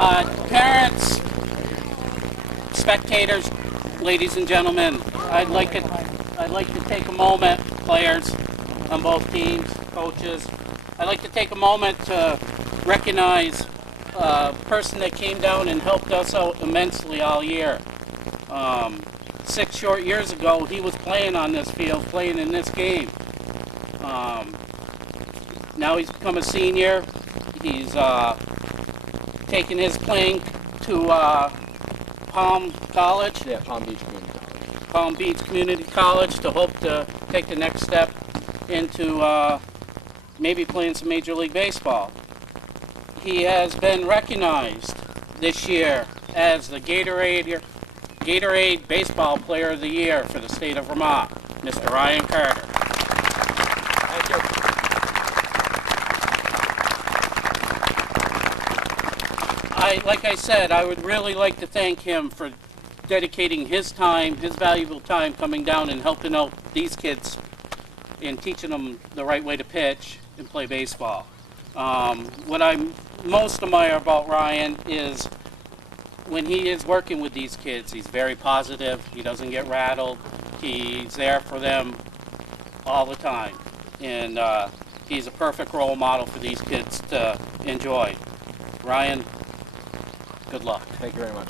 Parents, spectators, ladies and gentlemen, I'd like to take a moment, players on both teams, coaches, I'd like to take a moment to recognize a person that came down and helped us out immensely all year. 6 short years ago, he was playing on this field, playing in this game. Now he's become a senior. He's taken his playing to Palm College. Yeah, Palm Beach Community College. Palm Beach Community College to hope to take the next step into maybe playing some Major League Baseball. He has been recognized this year as the Gatorade Baseball Player of the Year for the state of Vermont, Mr. Ryan Carter. Thank you. Like I said, I would really like to thank him for dedicating his time, his valuable time, coming down and helping out these kids and teaching them the right way to pitch and play baseball. What I most admire about Ryan is when he is working with these kids, he's very positive. He doesn't get rattled. He's there for them all the time. And he's a perfect role model for these kids to enjoy. Ryan, good luck. Thank you very much.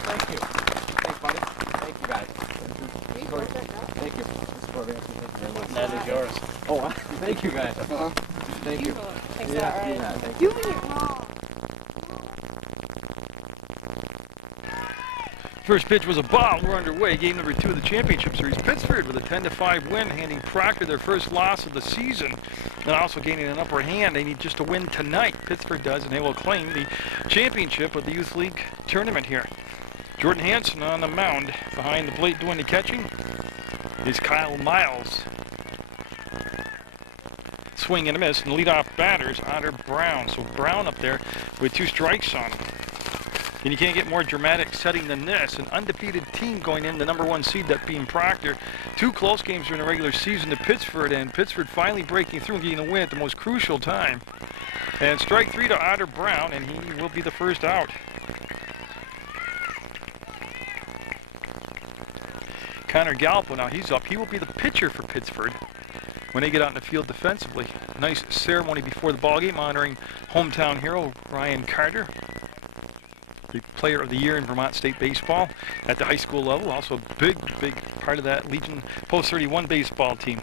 Thank you. Thanks, buddy. Thank you, guys. Thank you. Thank you very much. That is yours. Oh, thank you, guys. Thank you. Yeah, thank you. First pitch was a ball. We're underway. Game number 2 of the championship series. Pittsford with a 10-5 win, handing Proctor their first loss of the season, and also gaining an upper hand. They need just to win tonight. Pittsford does, and they will claim the championship of the Youth League tournament here. Jordan Hansen on the mound. Behind the plate doing the catching is Kyle Miles. Swing and a miss, and the leadoff batters Otter Brown. So Brown up there with 2 strikes on him. And you can't get more dramatic setting than this. An undefeated team going in, the number 1 seed, that being Proctor. 2 close games during the regular season to Pittsford, and Pittsford finally breaking through and getting a win at the most crucial time. And strike 3 to Otter Brown, and he will be the first out. Connor Galpo, now he's up. He will be the pitcher for Pittsford when they get out in the field defensively. Nice ceremony before the ballgame honoring hometown hero Ryan Carter, the Player of the Year in Vermont State Baseball at the high school level. Also a big part of that Legion Post 31 baseball team.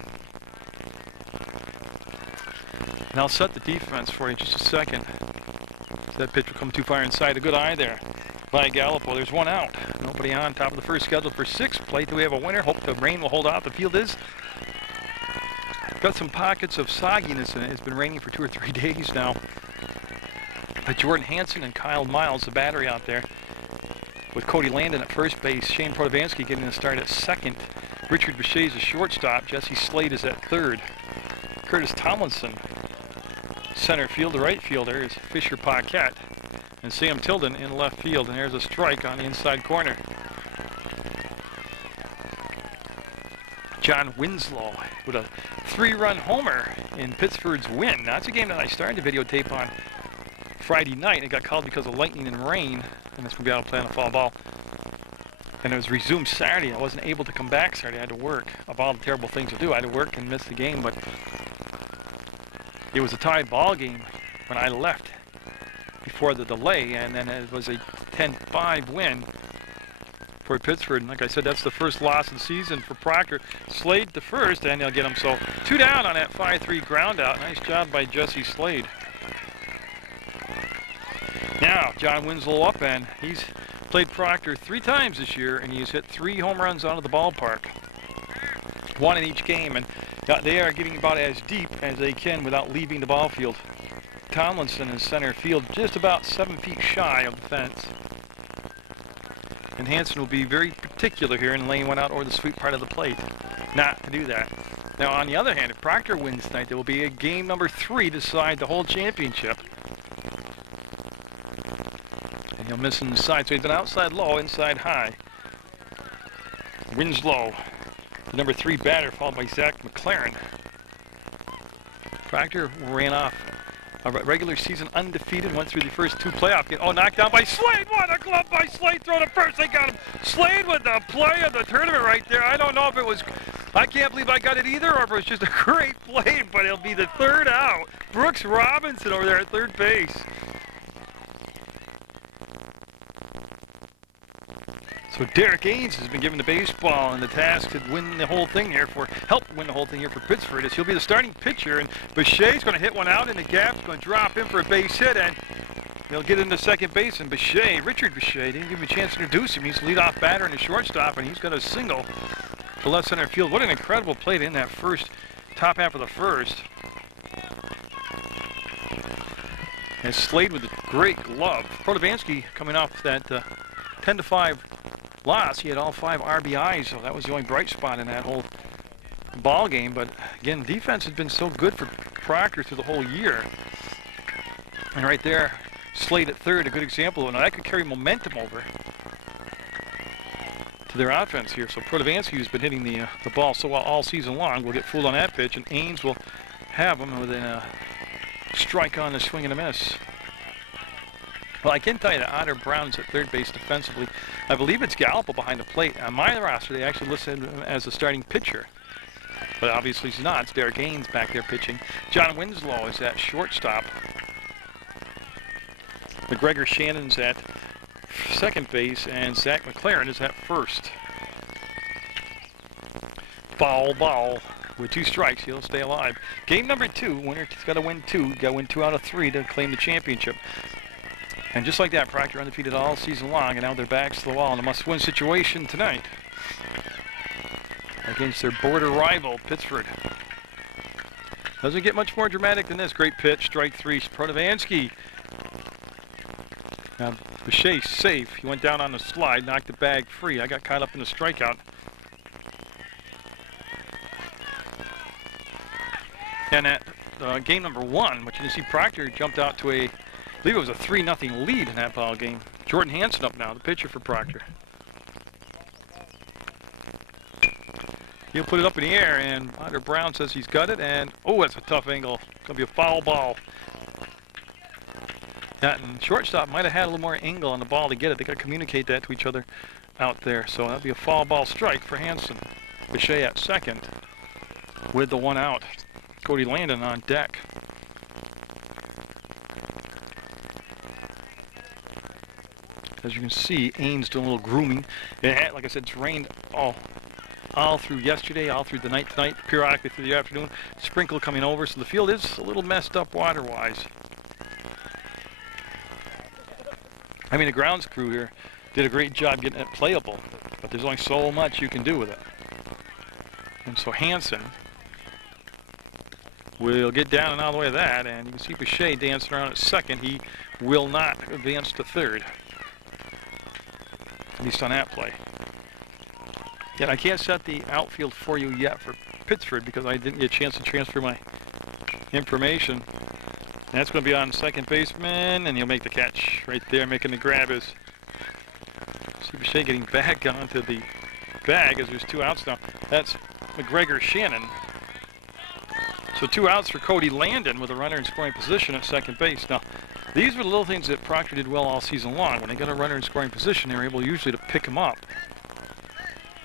And I'll set the defense for you in just a second. That pitch will come too far inside. A good eye there by Gallipo. There's 1 out. Nobody on. Top of the first, scheduled for 6th plate. Do we have a winner? Hope the rain will hold out. The field is got some pockets of sogginess in it. It's been raining for 2 or 3 days now. But Jordan Hansen and Kyle Miles, the battery out there, with Cody Landon at first base, Shane Protovansky getting a start at second, Richard Boucher is a shortstop, Jesse Slade is at third, Curtis Tomlinson center field. The right fielder is Fisher Paquette, and Sam Tilden in left field, and there's a strike on the inside corner. John Winslow with a 3-run homer in Pittsford's win. Now, that's a game that I started to videotape on Friday night. It got called because of lightning and rain, and this will be out of play on a foul ball. And it was resumed Saturday. I wasn't able to come back Saturday. I had to work. Of all the terrible things to do, I had to work and miss the game. But it was a tied ball game when I left before the delay, and then it was a 10-5 win for Pittsford. And like I said, that's the first loss of the season for Proctor. Slade to first, and they'll get him. So 2 down on that 5-3 ground out. Nice job by Jesse Slade. Now, John Winslow up, and he's played Proctor 3 times this year, and he's hit 3 home runs out of the ballpark. 1 in each game, and they are getting about as deep as they can without leaving the ball field. Tomlinson in center field, just about 7 feet shy of the fence. And Hansen will be very particular here in laying one out over the sweet part of the plate, not to do that. Now, on the other hand, if Proctor wins tonight, there will be a game number 3 to decide the whole championship. And he'll miss inside, so he's been outside low, inside high. Winslow, the number 3 batter, followed by Zach McLaren. Proctor ran off a regular season undefeated, went through the first 2 playoff games. Oh, knocked down by Slade. What a glove by Slade. Throw to first. They got him. Slade with the play of the tournament right there. I don't know if it was, I can't believe I got it either, or if it was just a great play, but it'll be the 3rd out. Brooks Robinson over there at third base. So Derek Ains has been given the baseball and the task to win the whole thing here help win the whole thing here for Pittsford, as he'll be the starting pitcher, and Bechet's going to hit one out in the gap, going to drop in for a base hit, and they'll get into second base, and Richard Bechet, didn't give him a chance to introduce him. He's the leadoff batter and a shortstop, and he's got a single to left center field. What an incredible play in that top half of the first. And Slade with a great glove. Protovansky coming off that 10-5 loss. He had all 5 RBIs, so that was the only bright spot in that whole ball game. But again, defense has been so good for Proctor through the whole year. And right there, Slade at third, a good example. And that could carry momentum over to their offense here. So Protovansky, who's been hitting the ball so well all season long, will get fooled on that pitch, and Ains will have him within a strike on the swing and a miss. Well, I can tell you that Otter Brown's at third base defensively. I believe it's Gallupo behind the plate. On my roster, they actually listed him as a starting pitcher. But obviously he's not. It's Derek Ains back there pitching. John Winslow is at shortstop. McGregor Shannon's at second base, and Zach McLaren is at first. Ball. With 2 strikes, he'll stay alive. Game number 2, winner's got to win 2. Got to win 2 out of 3 to claim the championship. And just like that, Proctor undefeated all season long, and now their backs to the wall in a must-win situation tonight against their border rival, Pittsford. Doesn't get much more dramatic than this. Great pitch, strike 3, Protovansky. Now, Bechet safe. He went down on the slide, knocked the bag free. I got caught up in the strikeout. And at game number 1, but you can see Proctor jumped out to I believe it was a 3-0 lead in that ball game. Jordan Hansen up now, the pitcher for Proctor. He'll put it up in the air, and Otter Brown says he's got it, and oh, that's a tough angle. It's going to be a foul ball. That and shortstop might have had a little more angle on the ball to get it. They got to communicate that to each other out there. So that'll be a foul ball strike for Hansen. Bechet at second with the 1 out. Cody Landon on deck. As you can see, Ains doing a little grooming. Like I said, it's rained all through yesterday, all through the night tonight, periodically through the afternoon. Sprinkle coming over, so the field is a little messed up water-wise. I mean, the grounds crew here did a great job getting it playable, but there's only so much you can do with it. And so Hansen will get down and out of the way of that, and you can see Bechet dancing around at second. He will not advance to third, at least on that play. Yet I can't set the outfield for you yet for Pittsford because I didn't get a chance to transfer my information. And that's going to be on second baseman, and he'll make the catch right there, making the grab. Is see Bechet getting back onto the bag as there's 2 outs now. That's McGregor Shannon. So 2 outs for Cody Landon with a runner in scoring position at second base. Now, these were the little things that Proctor did well all season long. When they got a runner in scoring position, they were able usually to pick him up.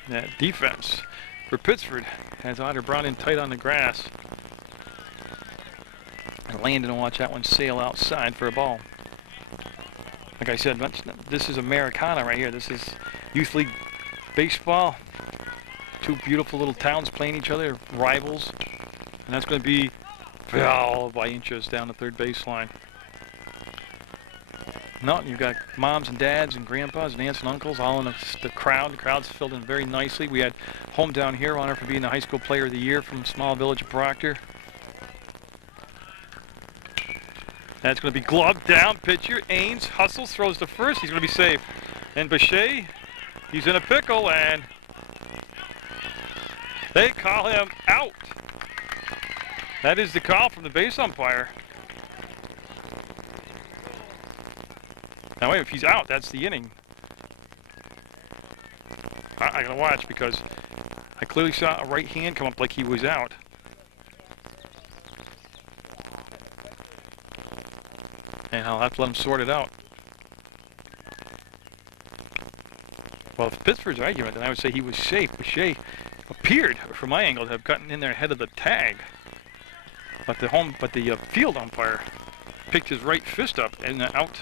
That defense for Pittsford has Otter Brown in tight on the grass. And Landon will watch that one sail outside for a ball. Like I said, this is Americana right here. This is Youth League baseball. 2 beautiful little towns playing each other, rivals. And that's going to be foul by inches down the third baseline. No, you've got moms and dads and grandpas and aunts and uncles all in the crowd. The crowd's filled in very nicely. We had hometown hero honor for being the high school player of the year from small village of Proctor. That's going to be gloved down. Pitcher Ains hustles, throws to first. He's going to be safe. And Bechet, he's in a pickle, and they call him out. That is the call from the base umpire. Now wait, if he's out, that's the inning. I gotta watch because I clearly saw a right hand come up like he was out. And I'll have to let them sort it out. Well, if Pittsford's argument, then I would say he was safe. Boucher appeared, from my angle, to have gotten in there ahead of the tag. But the field umpire picked his right fist up and out.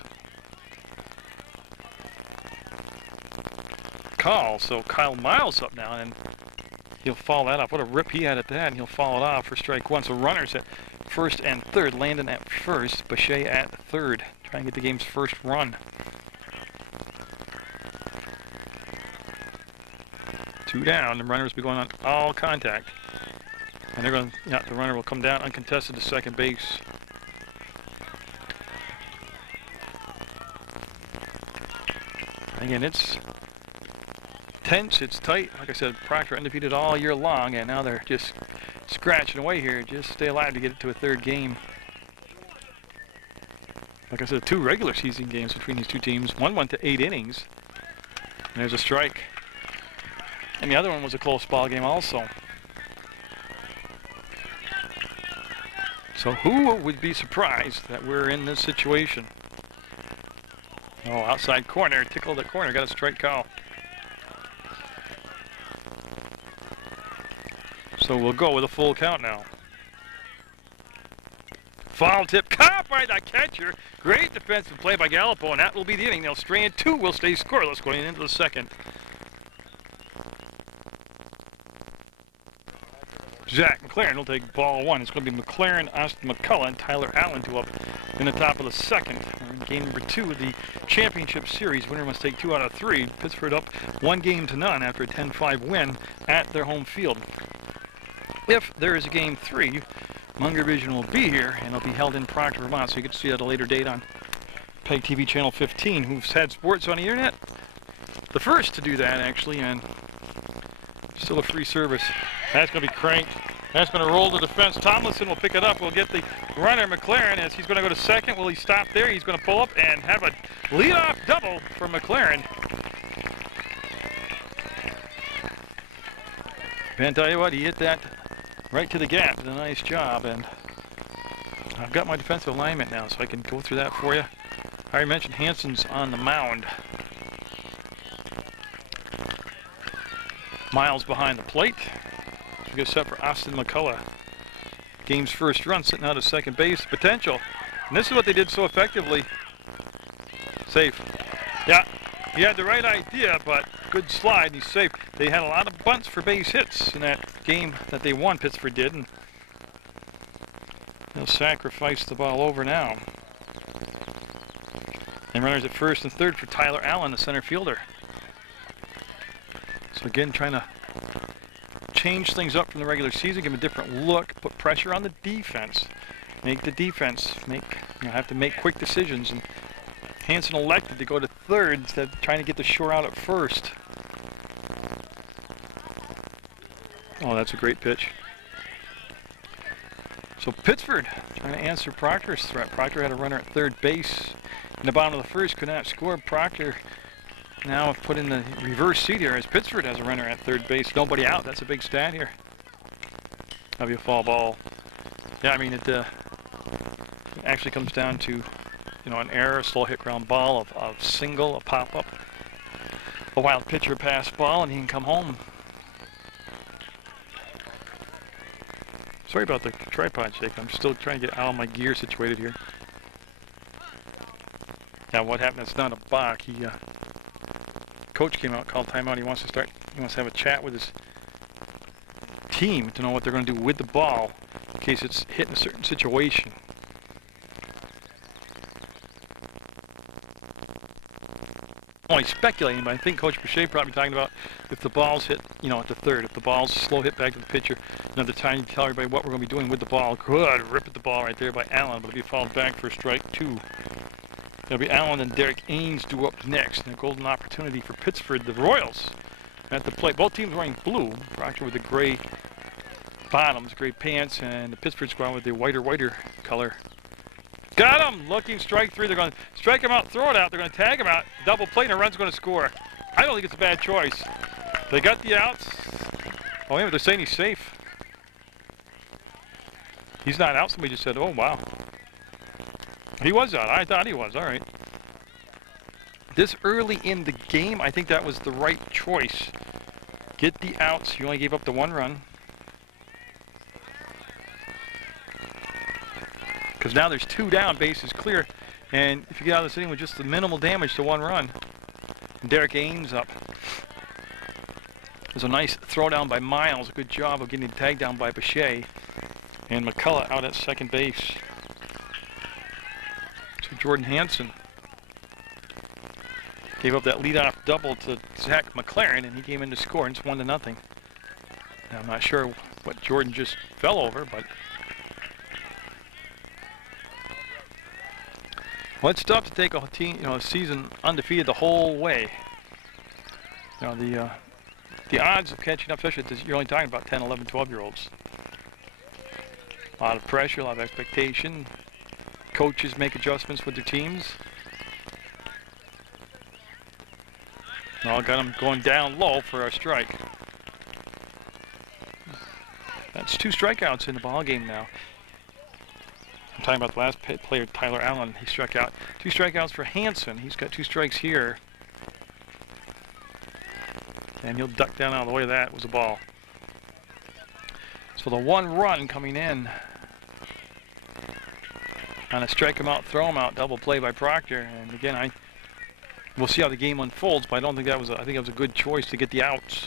Call. So Kyle Miles up now, and he'll foul that off. What a rip he had at that, and he'll foul it off for strike one. So runners at first and third. Landon at first, Boucher at third. Trying to get the game's first run. 2 down. The runners will be going on all contact. And they're going to, yeah, the runner will come down uncontested to second base. Again, it's tense, it's tight. Like I said, Proctor undefeated all year long, and now they're just scratching away here. Just stay alive to get it to a third game. Like I said, 2 regular season games between these two teams. One went to 8 innings, and there's a strike. And the other one was a close ball game also. So who would be surprised that we're in this situation? Oh, outside corner, tickled at corner, got a strike call. So we'll go with a full count now. Foul tip, caught by the catcher. Great defensive play by Gallipo, and that will be the inning. They'll strand 2, will stay scoreless going into the second. Zach McLaren will take ball 1. It's going to be McLaren, Austin McCullough, and Tyler Allen to up in the top of the second. We're in game number 2 of the championship series. Winner must take 2 out of 3. Pittsford up 1-0 after a 10-5 win at their home field. If there is a game 3, Munger Vision will be here, and it'll be held in Proctor, Vermont, so you get to see it at a later date on PEGTV Channel 15, who's had sports on the internet. The first to do that, actually, and still a free service. That's going to be cranked. That's going to roll the defense. Tomlinson will pick it up. We'll get the runner, McLaren, as he's going to go to second. Will he stop there? He's going to pull up and have a leadoff double for McLaren. And tell you what, he hit that right to the gap. Did a nice job. And I've got my defensive alignment now, so I can go through that for you. I already mentioned Hansen's on the mound. Miles behind the plate. We get set for Austin McCullough. Game's first run, sitting out of second base. Potential. And this is what they did so effectively. Safe. Yeah, he had the right idea, but good slide. He's safe. They had a lot of bunts for base hits in that game that they won, Pittsford did. And they'll sacrifice the ball over now. And runners at first and third for Tyler Allen, the center fielder. So again, trying to change things up from the regular season, give them a different look, put pressure on the defense, make the defense have to make quick decisions. And Hansen elected to go to third instead of trying to get the shore out at first. Oh, that's a great pitch. So Pittsford trying to answer Proctor's threat. Proctor had a runner at third base in the bottom of the first, could not score. Proctor now have put in the reverse seat here as Pittsford has a runner at third base. Nobody out. That's a big stat here. That'll be a foul ball. Yeah, I mean, it actually comes down to, an error, a slow hit ground ball, of single, a pop-up, a wild pitcher pass ball, and he can come home. Sorry about the tripod shake. I'm still trying to get all my gear situated here. Now, what happened? It's not a balk. Coach came out, called timeout. He wants to have a chat with his team to know what they're going to do with the ball in case it's hit in a certain situation. Only speculating, but I think Coach Boucher probably talking about if the ball's hit, at the third, if the ball's slow hit back to the pitcher, another time to tell everybody what we're going to be doing with the ball. Good rip at the ball right there by Allen, but it'll be fouled back for strike 2. It'll be Allen and Derek Ains due up next. And a golden opportunity for Pittsford. The Royals at the plate. Both teams wearing blue. Proctor with the gray bottoms, gray pants, and the Pittsford squad with the whiter color. Got him! Looking, strike 3. They're going to strike him out, throw it out. They're going to tag him out. Double play, and a run's going to score. I don't think it's a bad choice. They got the outs. Oh, yeah, but they're saying he's safe. He's not out. Somebody just said, oh, wow. He was out. I thought he was. All right. This early in the game, I think that was the right choice. Get the outs. You only gave up the 1 run. Because now there's 2 down, bases clear. And if you get out of this inning with just the minimal damage to 1 run, Derek Ains up. There's a nice throw down by Miles. A good job of getting the tag down by Bechet. And McCullough out at second base. So Jordan Hansen gave up that leadoff double to Zach McLaren, and he came in to score, and it's 1-0. Now, I'm not sure what Jordan just fell over, but well, it's tough to take a team, a season undefeated the whole way. The odds of catching up, especially you're only talking about 10, 11, 12-year-olds. A lot of pressure, a lot of expectation. Coaches make adjustments with their teams. All got them going down low for a strike. That's 2 strikeouts in the ball game now. I'm talking about the last player, Tyler Allen. He struck out. 2 strikeouts for Hansen. He's got 2 strikes here. And he'll duck down out of the way of that. It was a ball. So the 1 run coming in on a strike him out, throw him out, double play by Proctor. And again, we'll see how the game unfolds, but I don't think that was I think that was a good choice to get the outs.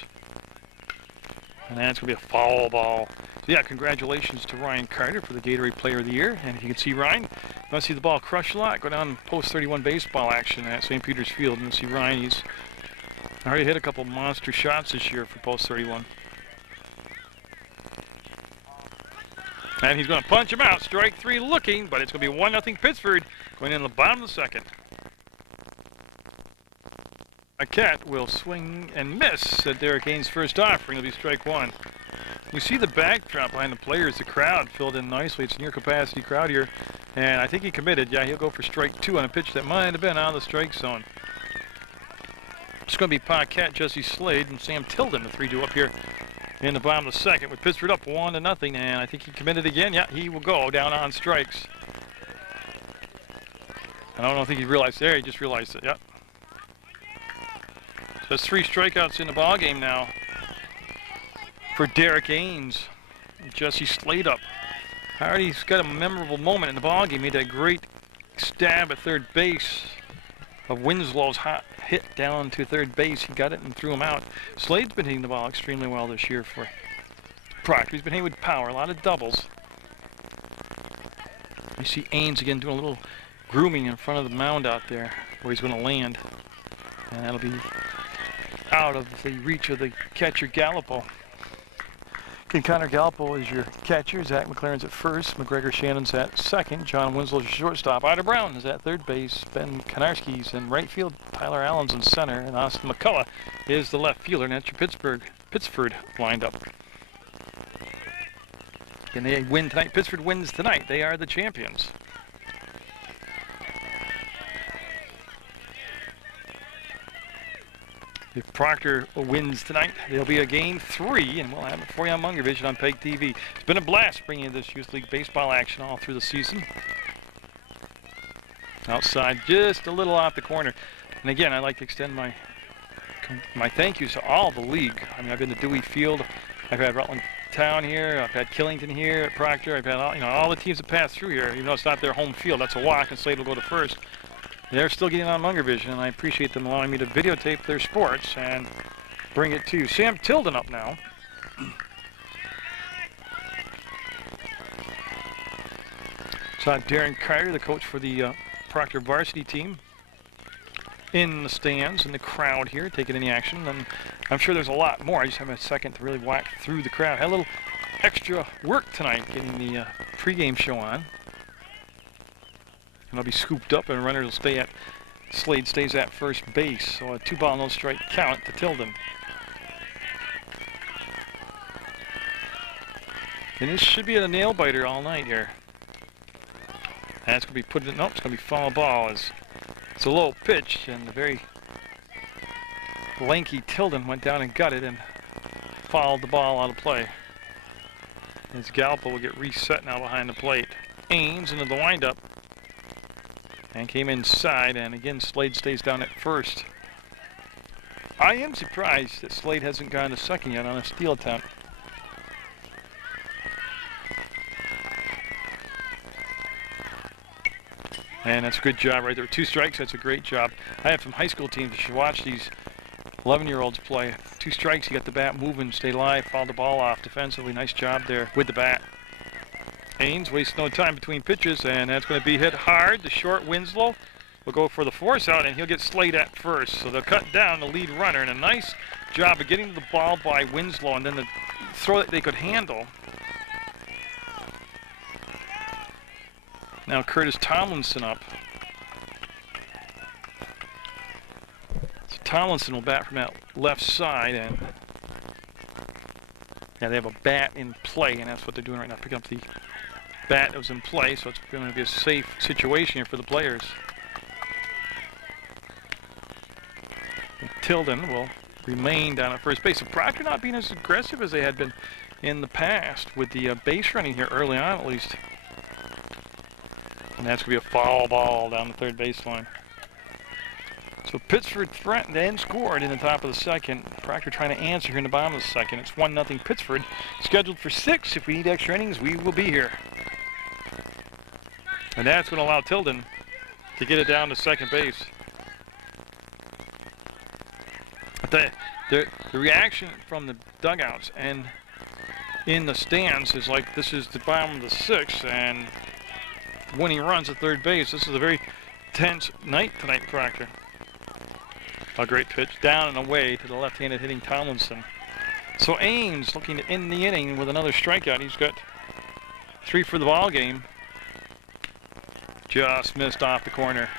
And that's going to be a foul ball. So yeah, congratulations to Ryan Carter for the Gatorade Player of the Year. And if you can see Ryan, you want to see the ball crush a lot, go down post 31 baseball action at St. Peter's Field. And you'll see Ryan, he's already hit a couple monster shots this year for post 31. And he's going to punch him out. Strike 3 looking, but it's going to be 1-0 Pittsford going in the bottom of the 2nd. A cat will swing and miss at Derek Ains' first offering. It'll be strike 1. You see the backdrop behind the players. The crowd filled in nicely. It's a near capacity crowd here. And I think he committed. Yeah, he'll go for strike 2 on a pitch that might have been out of the strike zone. It's going to be Paquette, Jesse Slade, and Sam Tilden, the 3-2 up here in the bottom of the 2nd with Pittsford up 1-0. And I think he committed again. Yeah, he will go down on strikes. I don't think he realized there. He just realized it. Yep. So that's 3 strikeouts in the ball game now for Derek Ains. Jesse Slade up. Already's got a memorable moment in the ball game. He had that great stab at third base of Winslow's hot hit down to third base. He got it and threw him out. Slade's been hitting the ball extremely well this year for Proctor. He's been hitting with power, a lot of doubles. You see Ains again doing a little grooming in front of the mound out there where he's going to land. And that'll be out of the reach of the catcher Gallipo. Okay, Connor Gallipo is your catcher. Zach McLaren's at first. McGregor Shannon's at second. John Winslow's your shortstop. Ida Brown is at third base. Ben Konarski's in right field. Tyler Allen's in center. And Austin McCullough is the left fielder. And that's your Pittsford lined up. Can they win tonight? Pittsford wins tonight. They are the champions. If Proctor wins tonight, there'll be a game 3, and we'll have it for you on Munger Vision on PEGTV. It's been a blast bringing you this Youth League baseball action all through the season. Outside, just a little off the corner. And again, I'd like to extend my thank yous to all the league. I mean, I've been to Dewey Field. I've had Rutland Town here. I've had Killington here at Proctor. I've had all the teams that pass through here. Even though it's not their home field, that's a walk, and Slade will go to first. They're still getting on Munger Vision, and I appreciate them allowing me to videotape their sports and bring it to you. Sam Tilden up now. Saw Darren Carter, the coach for the Proctor varsity team, in the stands, in the crowd here, taking any action. And I'm sure there's a lot more. I just have a second to really whack through the crowd. Had a little extra work tonight getting the pregame show on. And I'll be scooped up, and a runner will stay at, Slade stays at first base. So a 2-ball, no strike count to Tilden. And this should be a nail biter all night here. That's going to be put in, nope, it's going to be foul ball. It's a low pitch, and the very lanky Tilden went down and got it and fouled the ball out of play. As Gallipo will get reset now behind the plate. Ains into the windup. and came inside, and again Slade stays down at first. I am surprised that Slade hasn't gone to second yet on a steal attempt. And that's a good job right there. 2 strikes, that's a great job. I have some high school teams that should watch these 11-year-olds play. 2 strikes, you got the bat moving, stay live, foul the ball off defensively. Nice job there with the bat. Haynes wastes no time between pitches, and that's going to be hit hard. The short Winslow will go for the force out, and he'll get Slade at first. So they'll cut down the lead runner, and a nice job of getting to the ball by Winslow, and then the throw that they could handle. Now Curtis Tomlinson up. So Tomlinson will bat from that left side, and yeah, they have a bat in play, and that's what they're doing right now, picking up the bat that was in play, so it's going to be a safe situation here for the players. And Tilden will remain down at first base. So Proctor not being as aggressive as they had been in the past with the base running here early on, at least. And that's going to be a foul ball down the third baseline. So Pittsford threatened and scored in the top of the second. Proctor trying to answer here in the bottom of the second. It's 1-0 Pittsford. Scheduled for 6. If we need extra innings, we will be here. And that's going to allow Tilden to get it down to second base. The reaction from the dugouts and in the stands is like this is the bottom of the 6th and winning runs at third base. This is a very tense night tonight, Proctor. A great pitch down and away to the left-handed hitting Tomlinson. So Ames looking to end the inning with another strikeout. He's got 3 for the ball game. Just missed off the corner.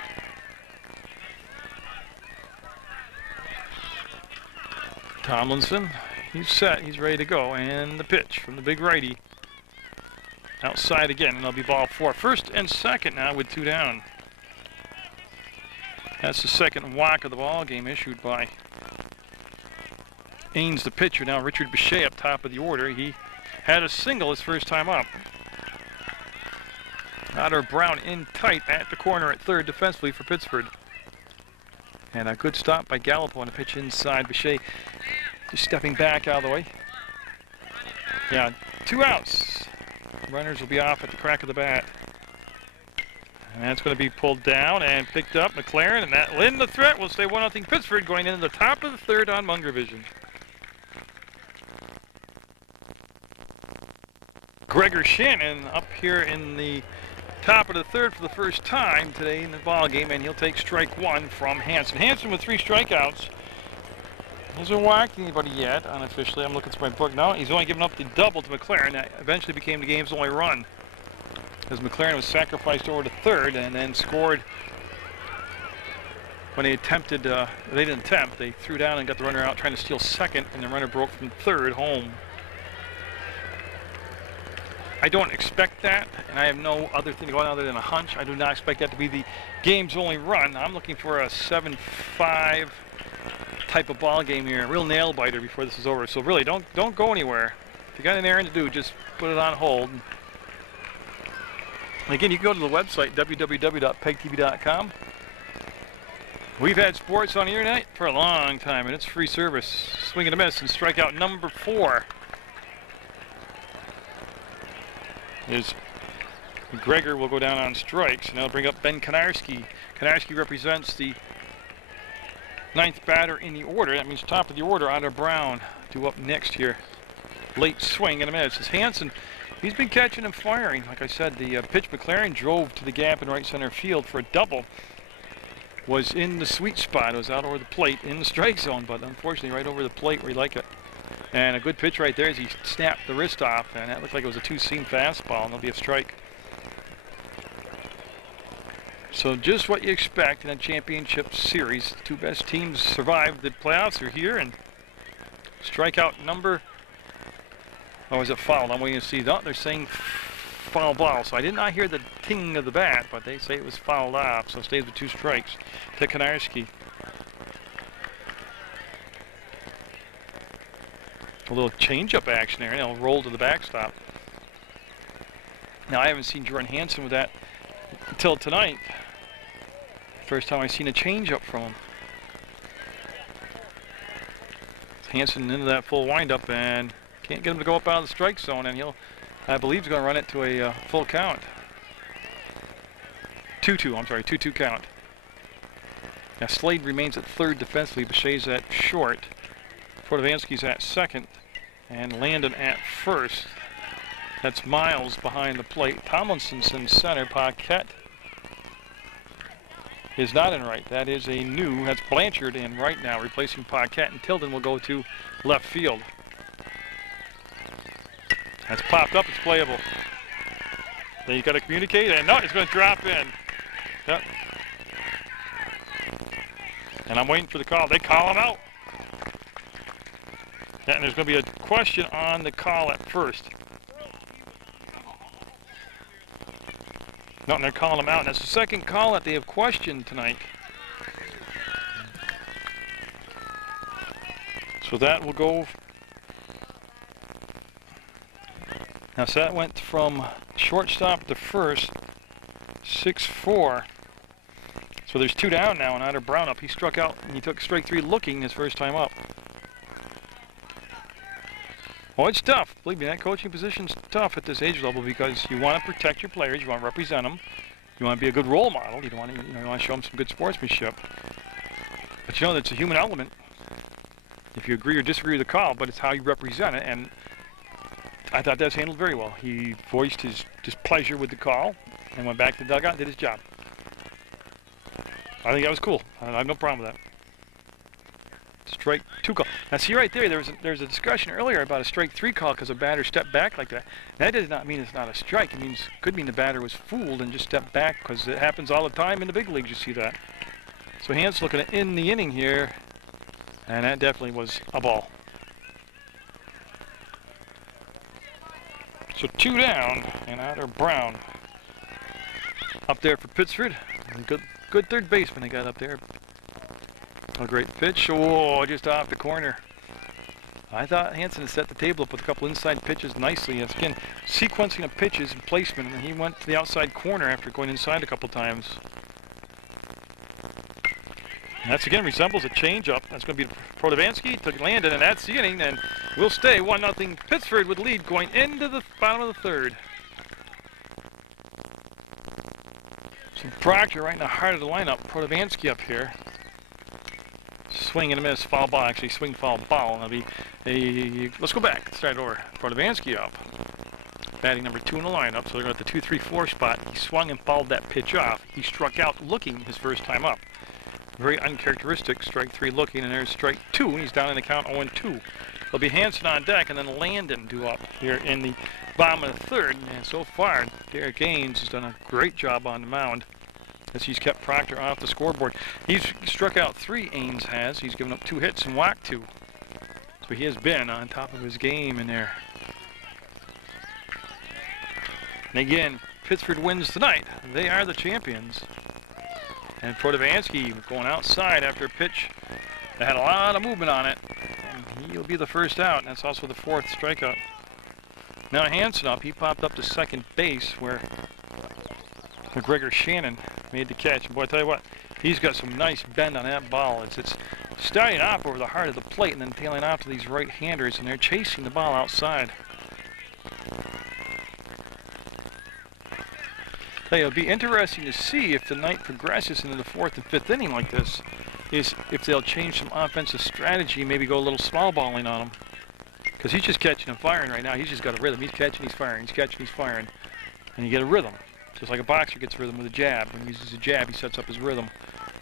Tomlinson, he's set, he's ready to go, and the pitch from the big righty. Outside again, and it'll be ball 4. First and second now with 2 down. That's the second walk of the ball game issued by Ains, the pitcher. Now Richard Bichet up top of the order. He had a single his first time up. Otter Brown in tight at the corner at third defensively for Pittsford. And a good stop by Gallup on the pitch inside. Bichet just stepping back out of the way. Yeah, 2 outs. Runners will be off at the crack of the bat. And that's going to be pulled down and picked up. McLaren, and that Lynn the threat will stay 1-0 Pittsford going into the top of the 3rd on Munger Vision. Gregor Shannon up here in the top of the 3rd for the first time today in the ball game, and he'll take strike 1 from Hanson. Hanson with 3 strikeouts. Hasn't whacked anybody yet unofficially. I'm looking through my book now. He's only given up the double to McLaren. That eventually became the game's only run, as McLaren was sacrificed over to 3rd and then scored when they attempted, they didn't attempt, they threw down and got the runner out trying to steal 2nd, and the runner broke from 3rd home. I don't expect that, and I have no other thing going on other than a hunch. I do not expect that to be the game's only run. I'm looking for a 7-5 type of ball game here, a real nail biter before this is over. So really, don't go anywhere. If you got an errand to do, just put it on hold. Again, you can go to the website, www.pegtv.com. We've had sports on the internet for a long time, and it's free service. Swing and a miss, and strikeout number 4 is Gregor will go down on strikes, and that'll bring up Ben Konarski. Konarski represents the 9th batter in the order. That means top of the order. Otter Brown due up next here. Late swing and a miss. As Hanson, he's been catching and firing. Like I said, the pitch McLaren drove to the gap in right center field for a double was in the sweet spot. It was out over the plate in the strike zone, but unfortunately right over the plate where you like it. And a good pitch right there as he snapped the wrist off, and that looked like it was a 2-seam fastball, and it'll be a strike. So just what you expect in a championship series. The 2 best teams survived the playoffs are here, and strikeout number, oh, is it foul? I'm waiting to see. No, they're saying foul ball. So I did not hear the ting of the bat, but they say it was fouled off, so it stays with 2 strikes to Konarski. A little change-up action there, and he'll roll to the backstop. Now, I haven't seen Jordan Hanson with that until tonight. First time I've seen a changeup from him. Hansen into that full windup and can't get him to go up out of the strike zone, and I believe he's going to run it to a full count. 2-2, I'm sorry, 2-2 count. Now Slade remains at third defensively, Bechet's at short, Protovansky's at second, and Landon at first. That's Miles behind the plate. Tomlinson's in center. Paquette is not in right. That is a new. That's Blanchard in right now, replacing Paquette, and Tilden will go to left field. That's popped up. It's playable. Then you got to communicate, and no, it's going to drop in. Yep. And I'm waiting for the call. They call him out. Yeah, and there's going to be a question on the call at first. No, and they're calling him out. And that's the second call that they have questioned tonight. So that will go. Now, so that went from shortstop to first, 6-4. So there's 2 down now, and Otter Brown up. He struck out, and he took strike 3 looking his first time up. Well, it's tough. Believe me, that coaching position's tough at this age level because you want to protect your players, you want to represent them, you want to be a good role model, you want to, you want to show them some good sportsmanship. But you know, that's a human element. If you agree or disagree with the call, but it's how you represent it, and I thought that was handled very well. He voiced his displeasure with the call and went back to the dugout and did his job. I think that was cool. I have no problem with that. Strike 2 call. Now see right there, there's a discussion earlier about a strike 3 call because a batter stepped back like that. That does not mean it's not a strike. It could mean the batter was fooled and just stepped back, because it happens all the time in the big leagues. You see that. So Hans looking to end the inning here, and that definitely was a ball. So 2 down, and Otter Brown up there for Pittsford. Good third baseman they got up there. A great pitch. Oh, just off the corner. I thought Hansen had set the table up with a couple inside pitches nicely. And again, sequencing of pitches and placement, and he went to the outside corner after going inside a couple times. And that's again resembles a changeup. That's going to be Protovansky, took Landon, and that's the inning. And we'll stay 1-0 Pittsford with lead going into the bottom of the third. So Proctor right in the heart of the lineup. Protovansky up here. Swing and a miss, foul ball. Actually, swing, foul, ball. And that'll be a. Let's go back. Start over. Protovansky up. Batting number 2 in the lineup. So they're going to the 2-3-4 spot. He swung and fouled that pitch off. He struck out looking his first time up. Very uncharacteristic. Strike 3 looking, and there's strike 2. He's down in the count 0-2. There'll be Hansen on deck, and then Landon due up here in the bottom of the third. And so far, Derek Gaines has done a great job on the mound as he's kept Proctor off the scoreboard. He's struck out 3, Ames has. He's given up 2 hits and walked 2. So he has been on top of his game in there. And again, Pittsford wins tonight. They are the champions. And Protovansky going outside after a pitch that had a lot of movement on it. And he'll be the first out. And that's also the 4th strikeout. Now Hansen up. He popped up to second base where McGregor Shannon made the catch. And boy, I tell you what, he's got some nice bend on that ball. It's starting off over the heart of the plate and then tailing off to these right-handers, and they're chasing the ball outside. Tell you, it'll be interesting to see if the night progresses into the 4th and 5th inning like this, is if they'll change some offensive strategy, maybe go a little small balling on him. Because he's just catching and firing right now. He's just got a rhythm. He's catching, he's firing, he's catching, he's firing. And you get a rhythm. Just like a boxer gets rhythm with a jab. When he uses a jab, he sets up his rhythm.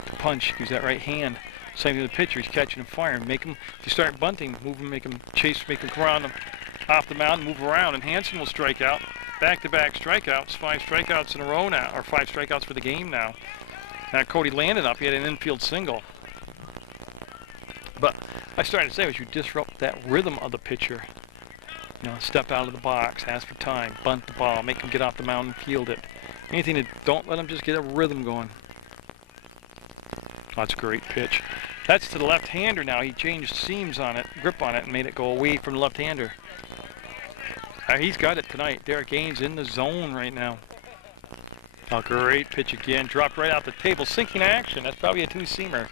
To punch, use that right hand. Same thing with the pitcher. He's catching and firing. Make him, if you start bunting, move him, make him chase, make him come around him, off the mound, move around, and Hansen will strike out. Back-to-back strikeouts, 5 strikeouts in a row now, or 5 strikeouts for the game now. Now Cody Landon up. He had an infield single. But I started to say, as you disrupt that rhythm of the pitcher, you know, step out of the box, ask for time, bunt the ball, make him get off the mound and field it. Anything that don't let him just get a rhythm going. Oh, that's a great pitch. That's to the left-hander now. He changed seams on it, grip on it, and made it go away from the left-hander. He's got it tonight. Derek Gaines in the zone right now. Oh, great pitch again. Dropped right out the table. Sinking action. That's probably a two-seamer.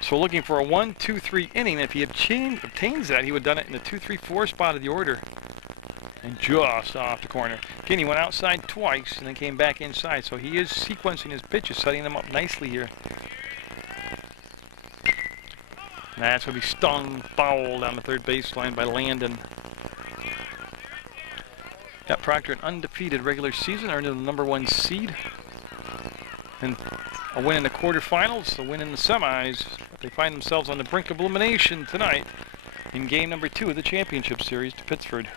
So looking for a 1-2-3 inning. If he obtains that, he would have done it in the 2-3-4 spot of the order. And just off the corner. Again, he went outside twice and then came back inside. So he is sequencing his pitches, setting them up nicely here. And that's going to be stung foul down the third baseline by Landon. Got Proctor an undefeated regular season, earned the #1 seed. And a win in the quarterfinals, a win in the semis. But they find themselves on the brink of elimination tonight in game number 2 of the championship series to Pittsford.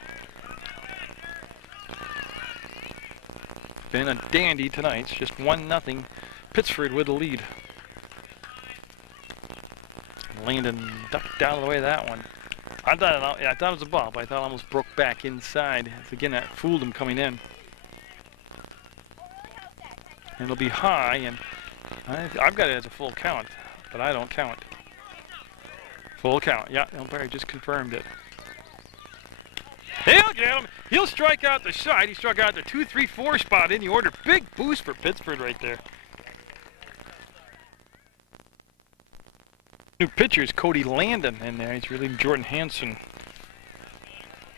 Been a dandy tonight. It's just 1-0 Pittsford with the lead. Landon ducked out of the way of that one. I thought it was a ball, but I thought it almost broke back inside. Again, that fooled him coming in. And it'll be high, and I've got it as a full count, but I don't count. Full count. Yeah, umpire just confirmed it. He'll get him. He'll strike out the side. He struck out the 2-3-4 spot in the order. Big boost for Pittsford right there. New pitcher is Cody Landon in there. He's relieving Jordan Hansen.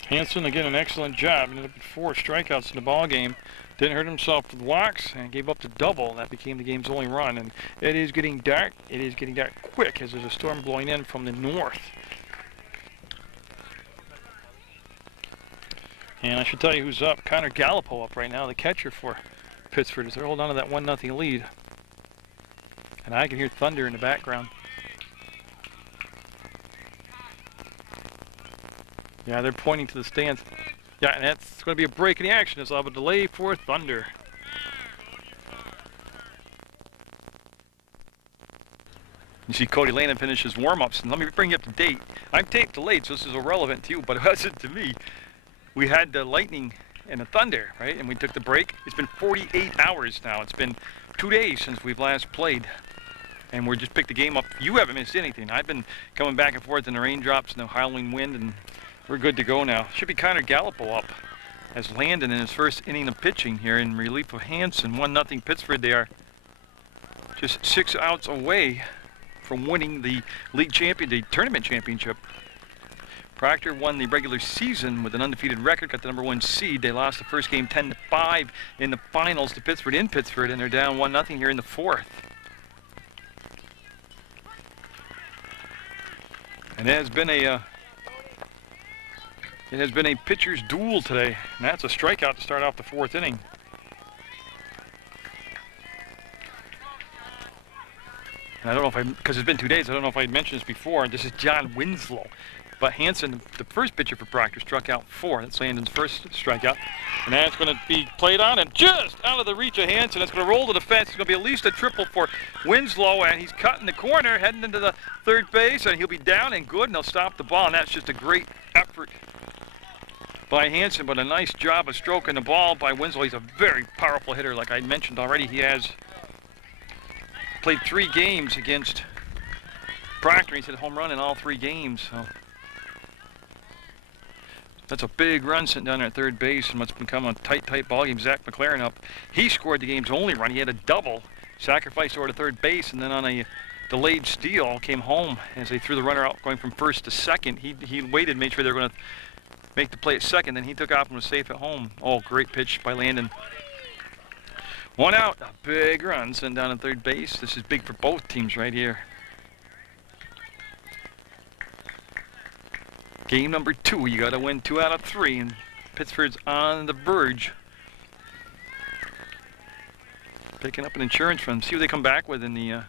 Hansen, again, an excellent job. Ended up with 4 strikeouts in the ball game. Didn't hurt himself with walks and gave up the double. That became the game's only run. And it is getting dark. It is getting dark quick as there's a storm blowing in from the north. And I should tell you who's up. Connor Gallipo up right now, the catcher for Pittsford, as they're holding on to that 1-0 lead. And I can hear thunder in the background. Yeah, they're pointing to the stands. Yeah, and that's going to be a break in the action. As I'll have a delay for thunder. You see Cody Landon finish his warm-ups, and let me bring you up to date. I'm tape delayed, so this is irrelevant to you, but it wasn't to me. We had the lightning and the thunder, right? And we took the break. It's been 48 hours now. It's been 2 days since we've last played. And we're just picked the game up. You haven't missed anything. I've been coming back and forth in the raindrops and the howling wind, and we're good to go now. Should be Connor Gallipo up as Landon in his first inning of pitching here in relief of Hansen. 1-0 Pittsford. They are just 6 outs away from winning the the tournament championship. Proctor won the regular season with an undefeated record, got the #1 seed. They lost the first game 10-5 in the finals to Pittsford in Pittsford, and they're down 1-0 here in the 4th. And it has been a pitcher's duel today, and that's a strikeout to start off the 4th inning. And I don't know if because it's been 2 days, I don't know if I had mentioned this before. This is John Winslow. But Hansen, the first pitcher for Proctor, struck out 4. That's Landon's first strikeout. And that's going to be played on and just out of the reach of Hansen. It's going to roll to the fence. It's going to be at least a triple for Winslow, and he's cutting the corner, heading into the third base, and he'll be down and good, and they'll stop the ball. And that's just a great effort by Hansen, but a nice job of stroking the ball by Winslow. He's a very powerful hitter. Like I mentioned already, he has played 3 games against Proctor. He's hit a home run in all 3 games. So that's a big run sitting down there at third base and what's become a tight ball game. Zach McLaren up. He scored the game's only run. He had a double, sacrificed over to third base, and then on a delayed steal came home as they threw the runner out going from first to second. He waited, made sure they were going to make the play at second, then he took off and was safe at home. Oh, great pitch by Landon. 1 out, a big run sitting down at third base. This is big for both teams right here. Game number 2, you got to win 2 out of 3, and Pittsford's on the verge. Picking up an insurance fund. See what they come back with in the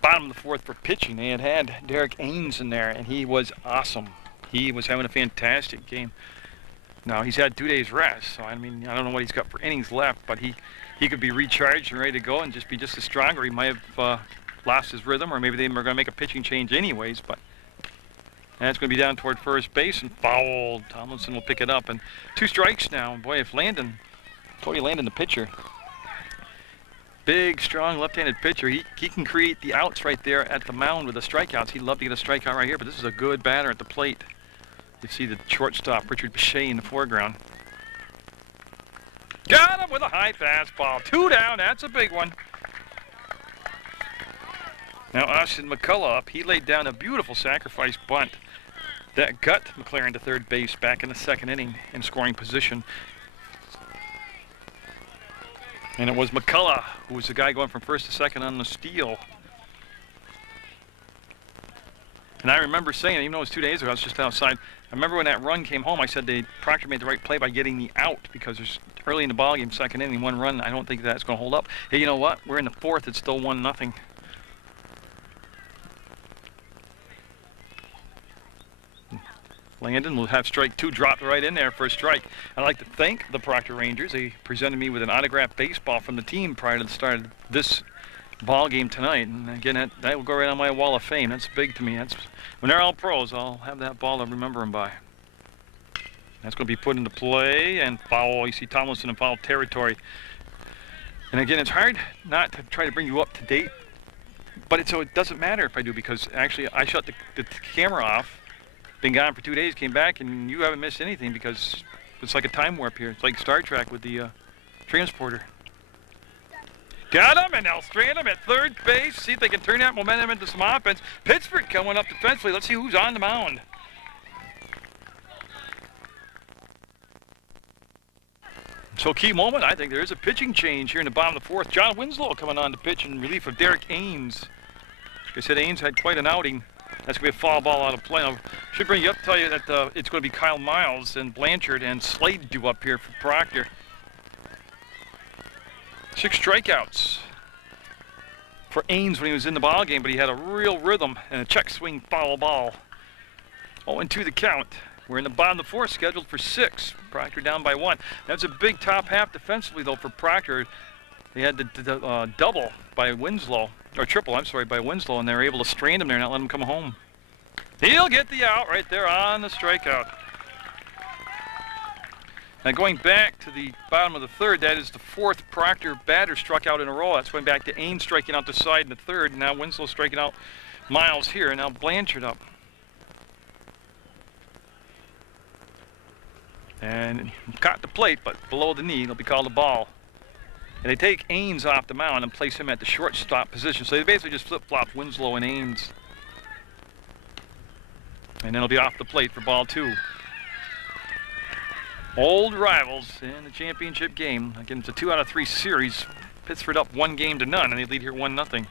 bottom of the 4th for pitching. They had Derek Ains in there, and he was awesome. He was having a fantastic game. Now, he's had 2 days rest, so I mean, I don't know what he's got for innings left, but he could be recharged and ready to go and just be just as stronger. He might have lost his rhythm, or maybe they were going to make a pitching change anyways, but that's going to be down toward first base and fouled. Tomlinson will pick it up, and 2 strikes now. Boy, if Cody Landon, the pitcher, big, strong, left-handed pitcher, he can create the outs right there at the mound with the strikeouts. He'd love to get a strikeout right here, but this is a good batter at the plate. You see the shortstop, Richard Bechet, in the foreground. Got him with a high fastball. 2 down, that's a big one. Now Austin McCullough up. He laid down a beautiful sacrifice bunt that got McLaren to third base back in the second inning in scoring position. And it was McCullough who was the guy going from first to second on the steal. And I remember saying, even though it was 2 days ago, I was just outside, I remember when that run came home, I said Proctor made the right play by getting the out, because there's early in the ballgame, second inning, 1 run. I don't think that's going to hold up. Hey, you know what? We're in the 4th. It's still 1-0. Landon will have strike 2 dropped right in there for a strike. I'd like to thank the Proctor Rangers. They presented me with an autographed baseball from the team prior to the start of this ball game tonight. And again, that will go right on my wall of fame. That's big to me. That's when they're all pros, I'll have that ball to remember them by. That's going to be put into play and foul. You see Tomlinson in foul territory. And again, it's hard not to try to bring you up to date, but so it doesn't matter if I do, because actually I shut the camera off. Been gone for 2 days, came back, and you haven't missed anything, because it's like a time warp here. It's like Star Trek with the transporter. Got him, and they'll strand him at third base. See if they can turn that momentum into some offense. Pittsford coming up defensively. Let's see who's on the mound. So key moment, I think there is a pitching change here in the bottom of the 4th. John Winslow coming on to pitch in relief of Derek Ains. Like I said, Ains had quite an outing. That's going to be a foul ball out of play. I should bring you up to tell you that it's going to be Kyle Miles and Blanchard and Slade due up here for Proctor. 6 strikeouts for Ains when he was in the ball game, but he had a real rhythm and a check swing foul ball. 0-2 the count. We're in the bottom of the 4th, scheduled for 6. Proctor down by 1. That's a big top half defensively, though, for Proctor. They had the double by Winslow, or triple, I'm sorry, by Winslow, and they were able to strand him there and not let him come home. He'll get the out right there on the strikeout. Now going back to the bottom of the 3rd, that is the 4th Proctor batter struck out in a row. That's going back to Ains striking out the side in the 3rd, and now Winslow striking out Miles here, and now Blanchard up. And caught the plate, but below the knee, it'll be called a ball. And they take Ains off the mound and place him at the shortstop position. So they basically just flip-flopped Winslow and Ains. And then it'll be off the plate for ball 2. Old rivals in the championship game. Again, it's a 2 out of 3 series. Pittsford up 1-0-0, and they lead here 1-0.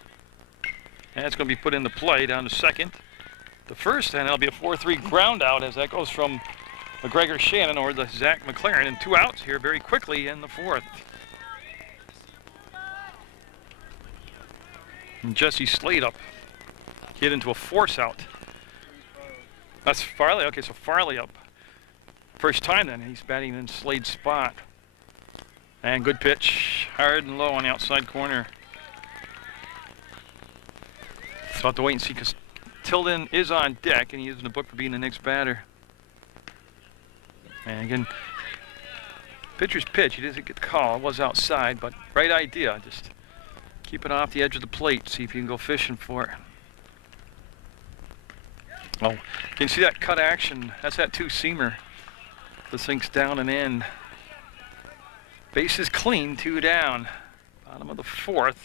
And it's going to be put into play down to second. The first, and it'll be a 4-3 ground out as that goes from McGregor Shannon over to Zach McLaren. And 2 outs here very quickly in the 4th. And Jesse Slade up. Hit into a force out. That's Farley. Okay, so Farley up. First time then, he's batting in Slade's spot. And good pitch. Hard and low on the outside corner. So I'll have to wait and see, because Tilden is on deck, and he is in the book for being the next batter. And again, pitcher's pitch. He didn't get the call. It was outside, but right idea. Just keep it off the edge of the plate. See if you can go fishing for it. Oh, can you see that cut action? That's that 2-seamer. The thing's down and in. Base is clean, 2 down. Bottom of the 4th.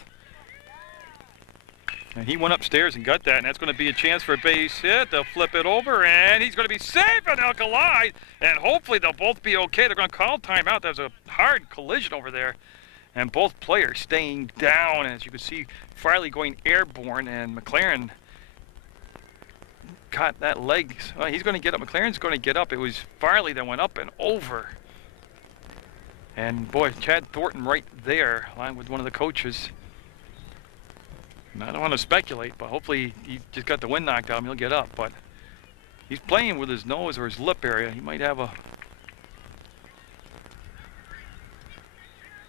And he went upstairs and got that, and that's going to be a chance for a base hit. They'll flip it over, and he's going to be safe, and they'll collide. And hopefully they'll both be okay. They're going to call timeout. There's a hard collision over there. And both players staying down. As you can see, Farley going airborne, and McLaren caught that leg. Well, he's going to get up. McLaren's going to get up. It was Farley that went up and over. And boy, Chad Thornton right there, along with one of the coaches. And I don't want to speculate, but hopefully he just got the wind knocked out of him. He'll get up. But he's playing with his nose or his lip area. He might have a...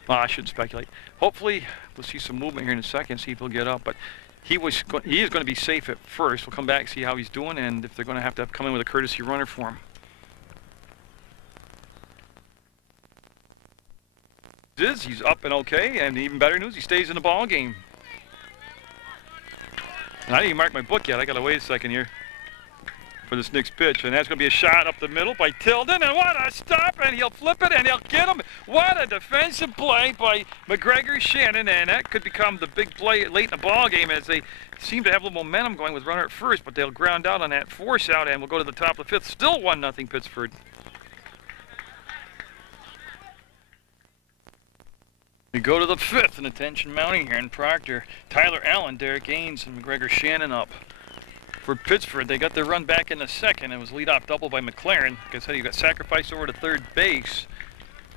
Well, I shouldn't speculate. Hopefully we'll see some movement here in a second, see if he'll get up. But he is going to be safe at first. We'll come back, see how he's doing, and if they're going to have come in with a courtesy runner for him. He's up and okay, and even better news, he stays in the ball game. And I didn't even mark my book yet. I got to wait a second here. for this next pitch, and that's going to be a shot up the middle by Tilden, and what a stop, and he'll flip it, and he'll get him. What a defensive play by McGregor Shannon, and that could become the big play late in the ball game as they seem to have a little momentum going with runner at first, but they'll ground out on that force out, and we'll go to the top of the fifth. Still 1-0 Pittsford. We go to the fifth, and attention mounting here in Proctor. Tyler Allen, Derek Ains, and McGregor Shannon up. For Pittsford, they got their run back in the second. It was leadoff double by McLaren. Like I said, he got sacrificed over to third base.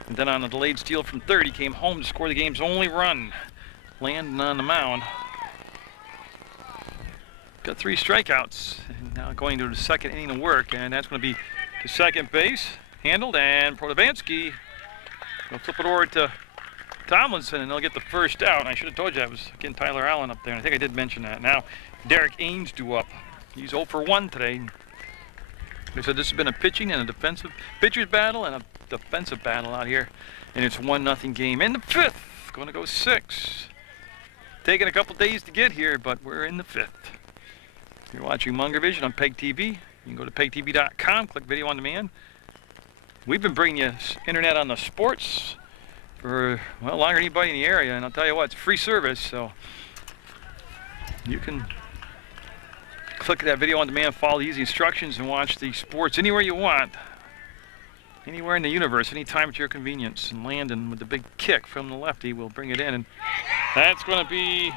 And then on a delayed steal from third, he came home to score the game's only run. Landing on the mound. Got 3 strikeouts. And now going to the second inning of work, and that's going to be to second base. Handled, and Protovansky will flip it over to Tomlinson, and they'll get the first out. And I should have told you I was getting Tyler Allen up there. And I think I did mention that. Now, Derek Ains due up. He's 0 for 1 today. They said this has been a pitching and a defensive pitcher's battle and a defensive battle out here. And it's 1-0 game. In the fifth, going to go 6. Taking a couple days to get here, but we're in the fifth. You're watching Munger Vision on PEGTV. You can go to PEGTV.com, click video on demand. We've been bringing you internet on the sports for, well, longer than anybody in the area. And I'll tell you what, it's free service, so you can click that video on demand, follow the easy instructions, and watch the sports anywhere you want, anywhere in the universe, anytime at your convenience. And Landon with the big kick from the lefty will bring it in, and that's going to be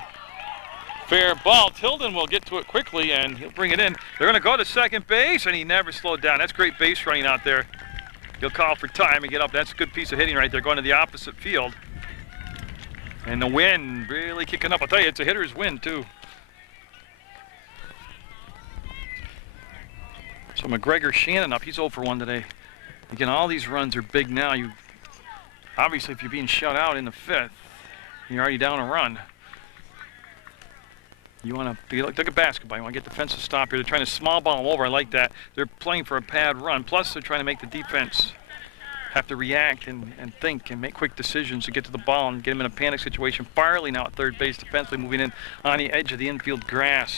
fair ball. Tilden will get to it quickly, and he'll bring it in. They're going to go to second base, and he never slowed down. That's great base running out there. He'll call for time and get up. That's a good piece of hitting right there, going to the opposite field. And the wind really kicking up. I'll tell you, it's a hitter's win, too. So McGregor Shannon up. He's 0 for 1 today. Again, all these runs are big now. Obviously, if you're being shut out in the fifth, you're already down a run. You want to look at basketball. You want to get defensive stop here. They're trying to small ball them over. I like that. They're playing for a pad run. Plus, they're trying to make the defense have to react and think and make quick decisions to get to the ball and get them in a panic situation. Farley now at third base defensively, moving in on the edge of the infield grass.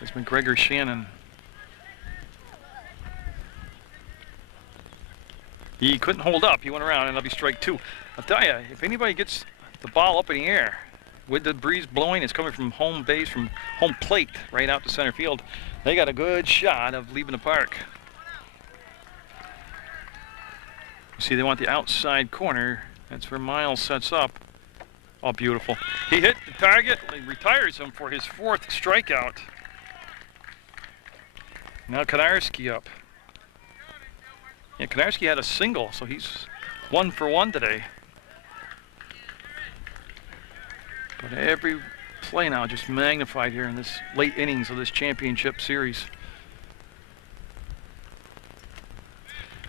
It's McGregor Shannon. He couldn't hold up. He went around, and that'll be strike 2. I'll tell you, if anybody gets the ball up in the air with the breeze blowing, it's coming from home base, from home plate, right out to center field. They got a good shot of leaving the park. You see, they want the outside corner. That's where Miles sets up. Oh, beautiful. He hit the target. He retires him for his 4th strikeout. Now Konarski up. Yeah, Konarski had a single, so he's 1 for 1 today. But every play now just magnified here in this late innings of this championship series.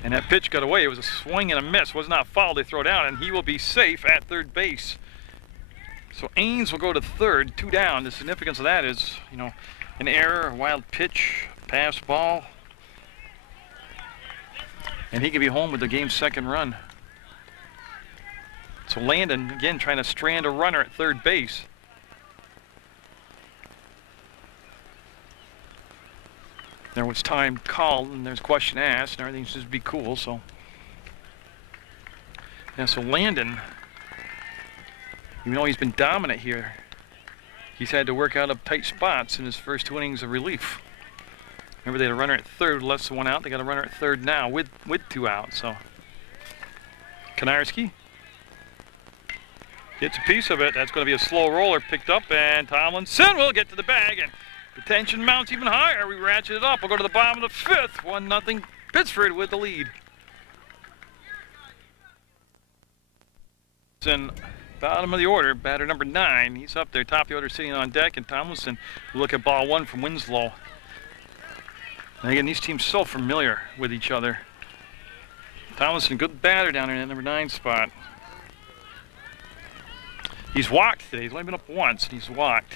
And that pitch got away. It was a swing and a miss. Was not foul. They throw down, and he will be safe at third base. So Ains will go to third, 2 down. The significance of that is, you know, an error, a wild pitch, pass ball, and he can be home with the game's 2nd run. So Landon, again, trying to strand a runner at third base. There was time called, and there's a question asked, and everything's just be cool, so. Yeah, so Landon, even though he's been dominant here, he's had to work out of tight spots in his first 2 innings of relief. Remember, they had a runner at third, less than 1 out. They got a runner at third now with 2 outs. So Konarski gets a piece of it. That's going to be a slow roller picked up, and Tomlinson will get to the bag, and the tension mounts even higher. We ratchet it up. We'll go to the bottom of the 5th. 1-0 Pittsford with the lead. In bottom of the order, batter number 9. He's up there, top of the order, sitting on deck, and Tomlinson will look at ball 1 from Winslow. And again, these teams so familiar with each other. Tomlinson, good batter down there in that number 9 spot. He's walked today. He's only been up once, and he's walked.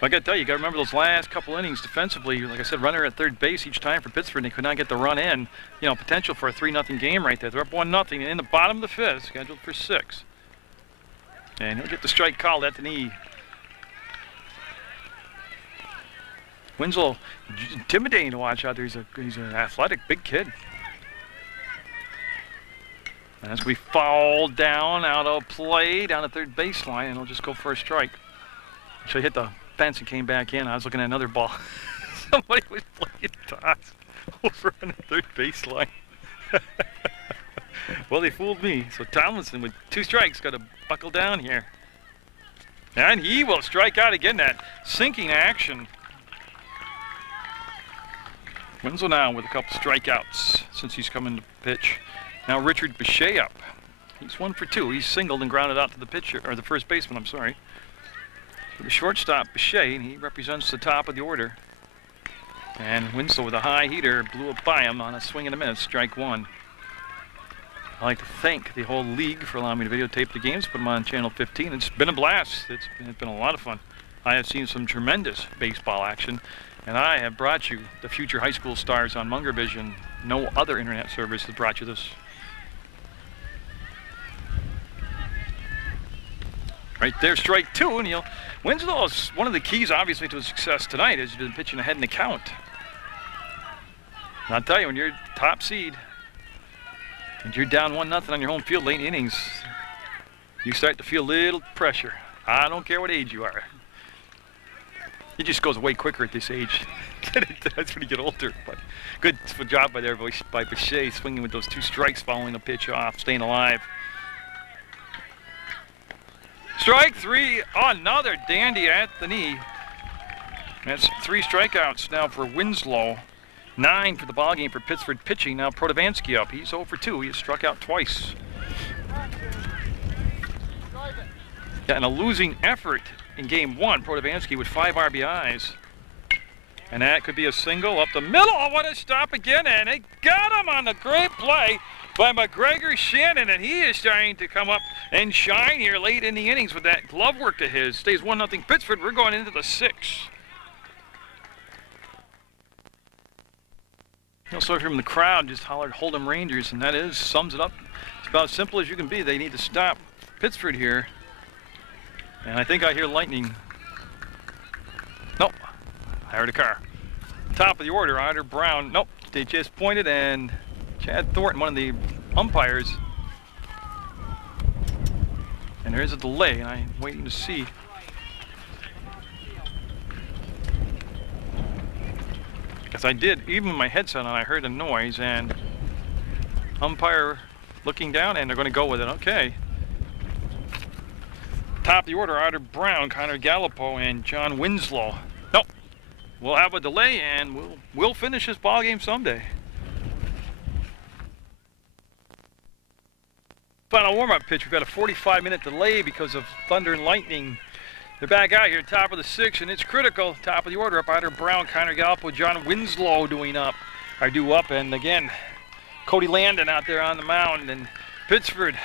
But I got to tell you, you got to remember those last couple innings defensively. Like I said, runner at third base each time for Pittsford, and they could not get the run in. You know, potential for a 3-0 game right there. They're up 1-0, and in the bottom of the 5th, scheduled for 6. And he'll get the strike called at the knee. Winslow, intimidating to watch out there. He's an athletic, big kid. As we fall down out of play, down at third baseline, and he'll just go for a strike. Actually hit the fence and came back in. I was looking at another ball. Somebody was playing toss over on the third baseline. Well, they fooled me. So Tomlinson with 2 strikes got to buckle down here. And he will strike out again. That sinking action. Winslow now with a couple strikeouts since he's coming to pitch. Now Richard Bechet up. He's 1 for 2. He's singled and grounded out to the pitcher, or the first baseman, I'm sorry. For the shortstop, Bechet, and he represents the top of the order. And Winslow with a high heater blew up by him on a swing and a miss, strike 1. I'd like to thank the whole league for allowing me to videotape the games, put them on channel 15. It's been a blast. It's been a lot of fun. I have seen some tremendous baseball action, and I have brought you the future high school stars on Munger Vision. No other internet service has brought you this. Right there, strike 2, and Winslow is one of the keys, obviously, to his success tonight, as he's been pitching ahead in the count. And I'll tell you, when you're top seed, and you're down 1-0 on your home field late innings, you start to feel a little pressure. I don't care what age you are. It just goes way quicker at this age. That's when you get older. But good job by Bechet, swinging with those 2 strikes following the pitch off, staying alive. Strike 3, another dandy at the knee. That's 3 strikeouts now for Winslow. 9 for the ballgame for Pittsford pitching. Now Protovansky up. He's 0 for 2. He has struck out twice. Yeah, and a losing effort in game 1. Protovansky with 5 RBIs. And that could be a single up the middle. Oh, what a stop again. And they got him on the great play by McGregor Shannon. And he is starting to come up and shine here late in the innings with that glove work of his. Stays 1-0 Pittsford. We're going into the 6th. Also from the crowd just hollered "Hold 'em Rangers," and that sums it up. It's about as simple as you can be. They need to stop Pittsford here. And I think I hear lightning. Nope, I heard a car. Top of the order, Otter Brown. Nope, they just pointed, and Chad Thornton, one of the umpires. And there is a delay, and I'm waiting to see. Because I did, even with my headset on, I heard a noise, and umpire looking down, and they're going to go with it. Okay. Top of the order, Otter Brown, Connor Gallipo, and John Winslow. Nope. We'll have a delay, and we'll finish this ball game someday. Final warm-up pitch. We've got a 45-minute delay because of thunder and lightning. They're back out here, top of the 6th, and it's critical. Top of the order, up Otter Brown, Connor Gallipo, John Winslow due up, and again, Cody Landon out there on the mound, and Pittsford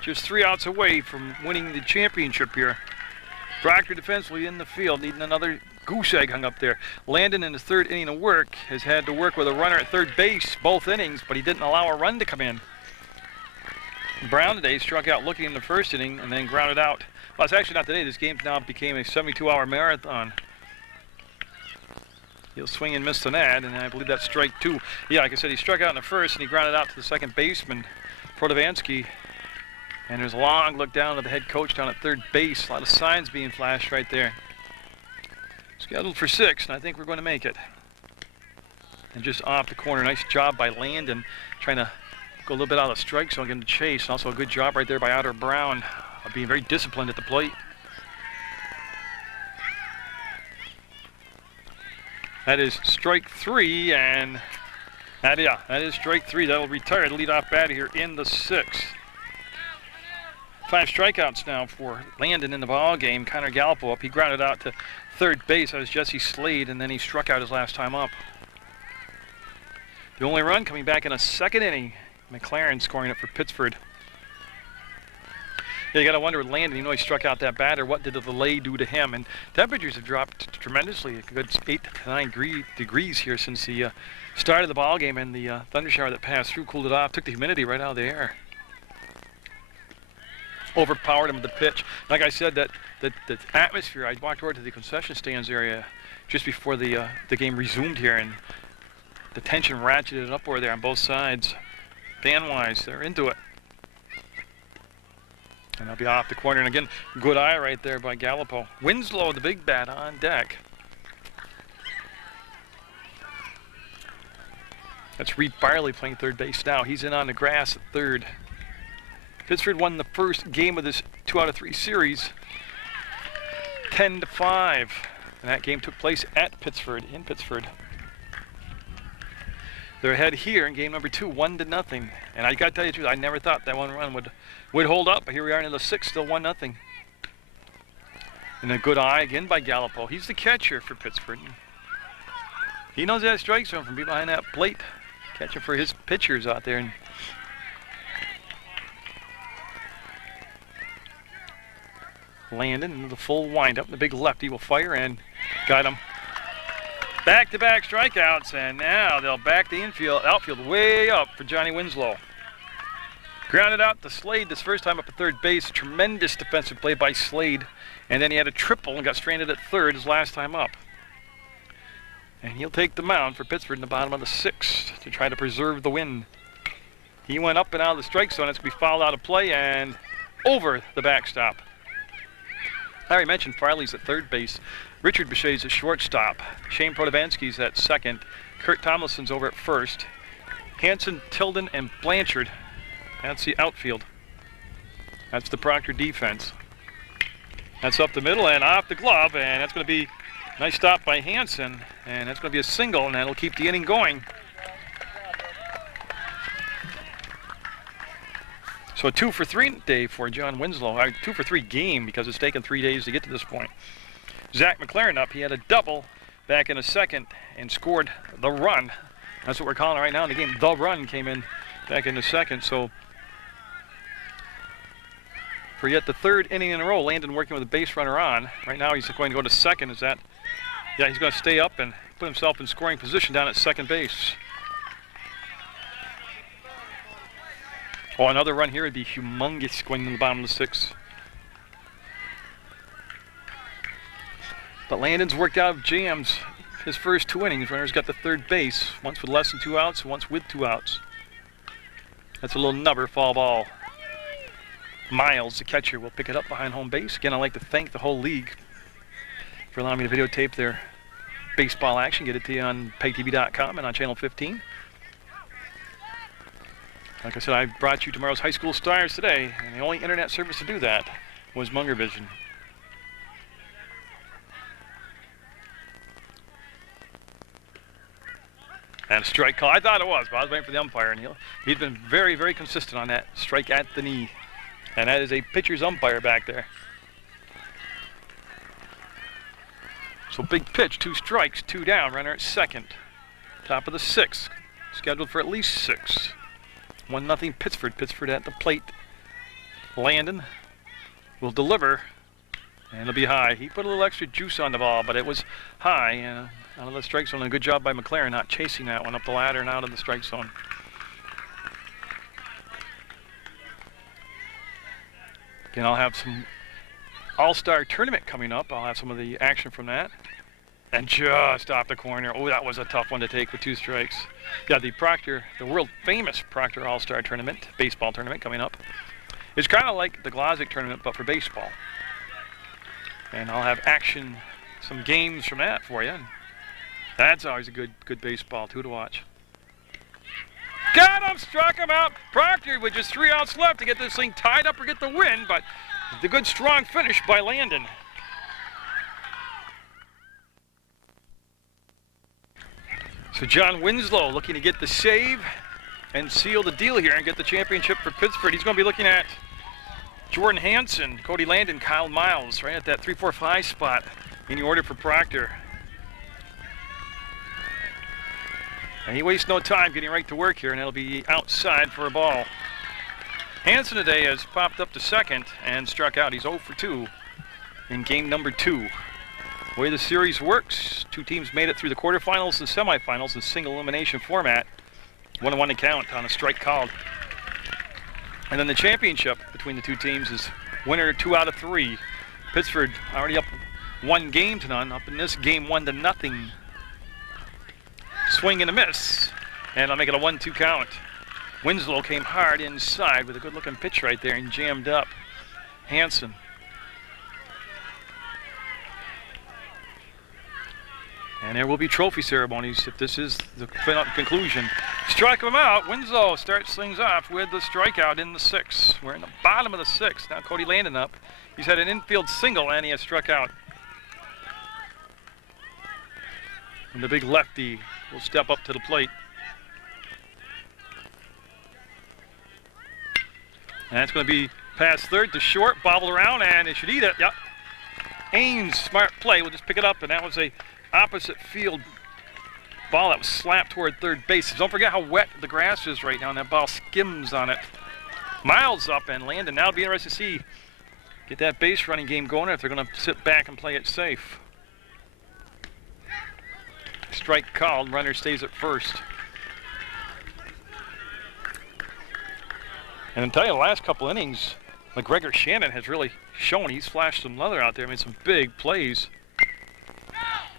just 3 outs away from winning the championship here. Proctor defensively in the field, needing another goose egg hung up there. Landon in his 3rd inning of work has had to work with a runner at third base both innings, but he didn't allow a run to come in. Brown today struck out looking in the 1st inning and then grounded out. Well, it's actually not today. This game now became a 72-hour marathon. He'll swing and miss the net, and I believe that's strike 2. Yeah, like I said, he struck out in the 1st, and he grounded out to the second baseman, Protovansky. And there's a long look down to the head coach down at third base. A lot of signs being flashed right there. Scheduled for 6, and I think we're going to make it. And just off the corner, nice job by Landon, trying to go a little bit out of the strike zone, get him to chase. And also a good job right there by Otter Brown, being very disciplined at the plate. That is strike 3, and that is strike 3. That'll retire the leadoff batter here in the 6th. 5 strikeouts now for Landon in the ball game. Connor Gallipo up. He grounded out to third base. That was Jesse Slade, and then he struck out his last time up. The only run coming back in a 2nd inning. McLaren scoring it for Pittsford. Yeah, you got to wonder with Landon, he struck out that batter. What did the delay do to him? And temperatures have dropped tremendously. A good 8 to 9 degrees here since the start of the ball game, and the thunder shower that passed through cooled it off, took the humidity right out of the air. Overpowered him with the pitch. Like I said, that the atmosphere. I walked over to the concession stands area just before the game resumed here, and the tension ratcheted up over there on both sides. Fan-wise, they're into it. And I'll be off the corner, and again, good eye right there by Gallipo. Winslow, the big bat, on deck. That's Reed Barley playing third base now. He's in on the grass at third. Pittsford won the first game of this 2-out-of-3 series, 10-5. And that game took place at Pittsford, in Pittsford. They're ahead here in game number 2, 1-0. And I got to tell you the truth, I never thought that one run would hold up. But here we are in the 6th, still 1-0. And a good eye again by Gallipo. He's the catcher for Pittsford. He knows that strike zone from behind that plate. Catching for his pitchers out there. And Landon into the full windup. The big lefty will fire and got him. Back-to-back strikeouts, and now they'll back the outfield way up for Johnny Winslow. Grounded out to Slade this first time up at third base. Tremendous defensive play by Slade. And then he had a triple and got stranded at third his last time up. And he'll take the mound for Pittsford in the bottom of the 6th to try to preserve the win. He went up and out of the strike zone. It's going to be fouled out of play and over the backstop. I already mentioned Farley's at third base. Richard Bechet's at shortstop. Shane Protovansky's at second. Kurt Tomlinson's over at first. Hanson, Tilden, and Blanchard. That's the outfield. That's the Proctor defense. That's up the middle and off the glove, and that's going to be a nice stop by Hanson, and that's going to be a single, and that'll keep the inning going. So a 2-for-3 day for John Winslow. 2-for-3 game because it's taken 3 days to get to this point. Zach McLaren up. He had a double back in the 2nd and scored the run. That's what we're calling it right now in the game. The run came in back in the 2nd. So for yet the 3rd inning in a row, Landon working with a base runner on. Right now he's going to go to 2nd. Is that? Yeah, he's going to stay up and put himself in scoring position down at 2nd base. Oh, another run here would be humongous going to the bottom of the 6th. But Landon's worked out of jams his first 2 innings. Runners got to third base, once with less than 2 outs, once with 2 outs. That's a little nubber foul ball. Miles, the catcher, will pick it up behind home base. Again, I'd like to thank the whole league for allowing me to videotape their baseball action. Get it to you on PEGTV.com and on Channel 15. Like I said, I brought you tomorrow's high school stars today, and the only internet service to do that was Munger Vision. And a strike call. I thought it was, but I was waiting for the umpire, and he's been very, very consistent on that strike at the knee. And that is a pitcher's umpire back there. So big pitch, 2 strikes, 2 down, runner at 2nd. Top of the 6th, scheduled for at least 6. 1-0 Pittsford. Pittsford at the plate. Landon will deliver, and it'll be high. He put a little extra juice on the ball, but it was high. And out of the strike zone, a good job by McLaren not chasing that one up the ladder and out of the strike zone. Again, I'll have some All-Star Tournament coming up. I'll have some of the action from that. And just off the corner. Oh, that was a tough one to take with 2 strikes. Yeah, the Proctor, the world-famous Proctor All-Star Tournament, baseball tournament coming up. It's kind of like the Glozik Tournament, but for baseball. And I'll have action, some games from that for you. And that's always a good baseball, too, to watch. Got him! Struck him out! Proctor with just 3 outs left to get this thing tied up or get the win, but the good, strong finish by Landon. So John Winslow looking to get the save and seal the deal here and get the championship for Pittsford. He's going to be looking at Jordan Hanson, Cody Landon, Kyle Miles, right at that 3-4-5 spot in the order for Proctor. And he wastes no time getting right to work here, and it'll be outside for a ball. Hanson today has popped up to 2nd and struck out. He's 0 for 2 in game number 2. The way the series works, 2 teams made it through the quarterfinals and semifinals in single elimination format. 1-1 to count on a strike called. And then the championship between the 2 teams is winner 2 out of 3. Pittsford already up 1 game to none. Up in this game 1-0. Swing and a miss. And I'll make it a 1-2 count. Winslow came hard inside with a good looking pitch right there and jammed up Hanson. And there will be trophy ceremonies if this is the conclusion. Strike him out. Winslow starts things off with the strikeout in the 6th. We're in the bottom of the 6th. Now Cody Landon up. He's had an infield single and he has struck out. And the big lefty will step up to the plate. And it's going to be past third to short, bobbled around, and it should eat it. Yep. Ames, smart play, will just pick it up, and that was a opposite field ball that was slapped toward third base. Don't forget how wet the grass is right now, and that ball skims on it. Miles up, and Landon. Now it'll be interesting to see, get that base running game going, or if they're going to sit back and play it safe. Strike called, runner stays at first. And I'll tell you, the last couple innings, McGregor Shannon has really shown he's flashed some leather out there, made some big plays.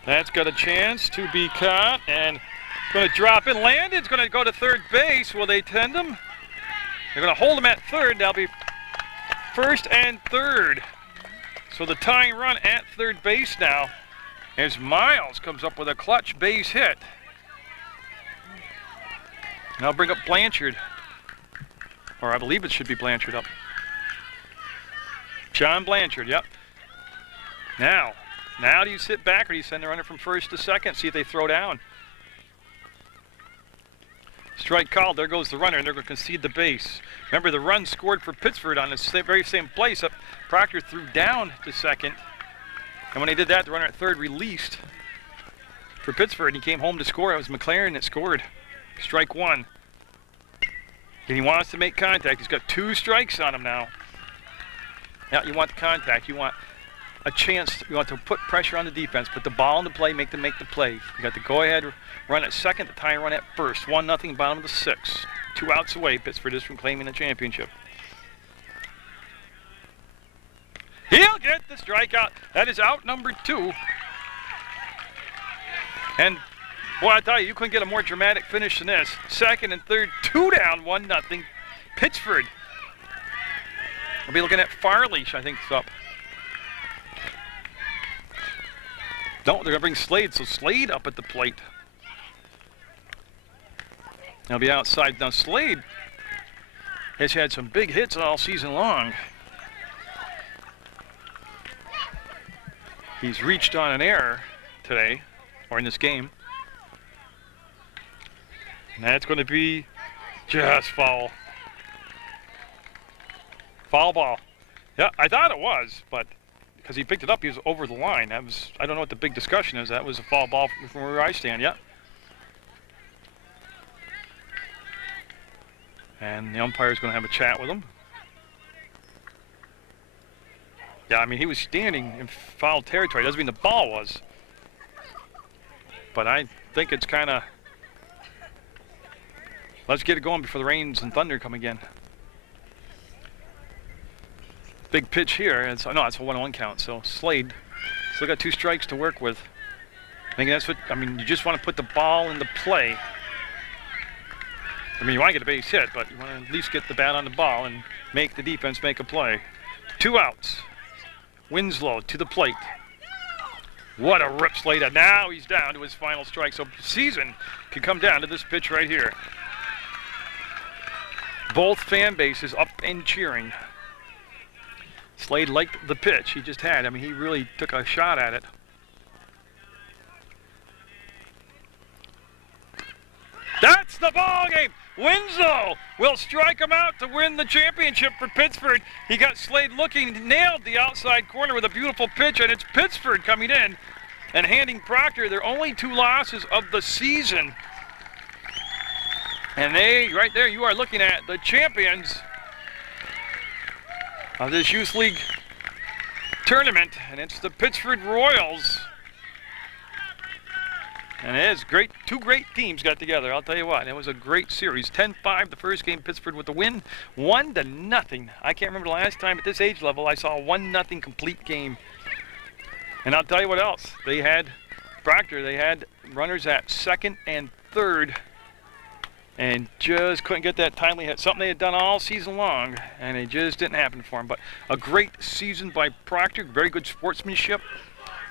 That's got a chance to be caught, and going to drop in. Landon's going to go to third base. Will they tend him? They're going to hold him at third. That'll be first and third. So the tying run at third base now, as Miles comes up with a clutch base hit. And I'll bring up Blanchard. Or I believe it should be Blanchard up. John Blanchard, yep. Now do you sit back or do you send the runner from first to second? See if they throw down. Strike called, there goes the runner, and they're going to concede the base. Remember, the run scored for Pittsford on the very same place. Proctor threw down to second. And when they did that, the runner at third released for Pittsford. He came home to score. It was McLaren that scored. Strike one. And he wants to make contact. He's got 2 strikes on him now. Now you want the contact. You want a chance. You want to put pressure on the defense. Put the ball in the play. Make them make the play. You got the go-ahead run at second. The tying run at first. 1-0. Bottom of the 6th. 2 outs away. Pittsford is from claiming the championship. He'll get the strikeout. That is out number 2. And boy, I tell you, you couldn't get a more dramatic finish than this. Second and third, 2 down, 1-0. Pittsford. We'll be looking at Farley, I think, is up. No, they're going to bring Slade, so Slade up at the plate. He'll be outside. Now, Slade has had some big hits all season long. He's reached on an error today, or in this game. And that's going to be just foul. Foul ball. Yeah, I thought it was, but because he picked it up, he was over the line. That was, I don't know what the big discussion is. That was a foul ball from where I stand, yeah. And the umpire's going to have a chat with him. Yeah, I mean, he was standing in foul territory. Doesn't mean the ball was. But I think it's kind of, let's get it going before the rains and thunder come again. Big pitch here. It's, no, it's a 1-1 count. So Slade still got 2 strikes to work with. I think that's what, I mean, you just want to put the ball into play. I mean, you want to get a base hit, but you want to at least get the bat on the ball and make the defense make a play. 2 outs. Winslow to the plate. What a rip Slade. Now he's down to his final strike. So season can come down to this pitch right here. Both fan bases up and cheering. Slade liked the pitch he just had. I mean, he really took a shot at it. That's the ball game. Winslow will strike him out to win the championship for Pittsford. He got Slade looking, nailed the outside corner with a beautiful pitch, and it's Pittsford coming in and handing Proctor their only 2 losses of the season. And they, right there, you are looking at the champions of this Youth League tournament, and it's the Pittsford Royals. And it is great. Two great teams got together. I'll tell you what. It was a great series. 10-5 the first game. Pittsford with the win. 1-0. I can't remember the last time at this age level I saw a 1-0 complete game. And I'll tell you what else. They had Proctor. They had runners at second and third, and just couldn't get that timely hit. Something they had done all season long, and it just didn't happen for them. But a great season by Proctor. Very good sportsmanship.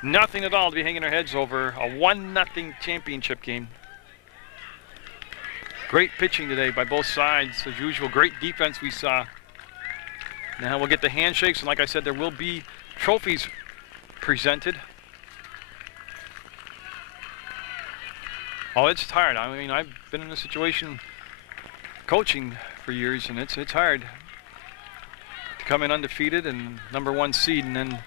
Nothing at all to be hanging their heads over. A 1-0 championship game. Great pitching today by both sides. As usual, great defense we saw. Now we'll get the handshakes, and like I said, there will be trophies presented. Oh, it's hard. I mean, I've been in this situation coaching for years, and it's hard to come in undefeated and #1 seed and then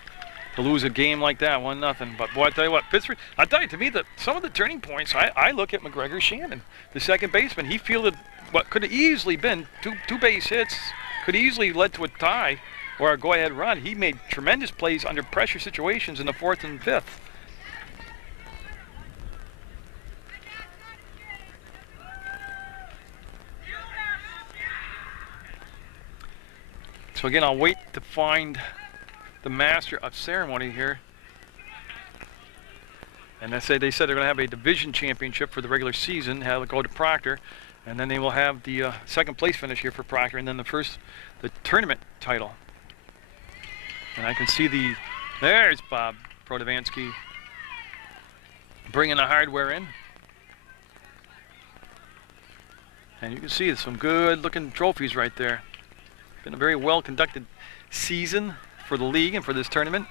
to lose a game like that, 1-0. But boy, I tell you what, Pittsford, I tell you, to me, some of the turning points, I look at McGregor Shannon, the second baseman. He fielded what could have easily been two base hits, could easily led to a tie or a go-ahead run. He made tremendous plays under pressure situations in the 4th and 5th. So again, I'll wait to find the master of ceremony here. And they said they're going to have a division championship for the regular season, have it go to Proctor, and then they will have the second place finish here for Proctor, and then the tournament title. And I can see there's Bob Protovansky bringing the hardware in. And you can see some good looking trophies right there. Been a very well conducted season for the league and for this tournament.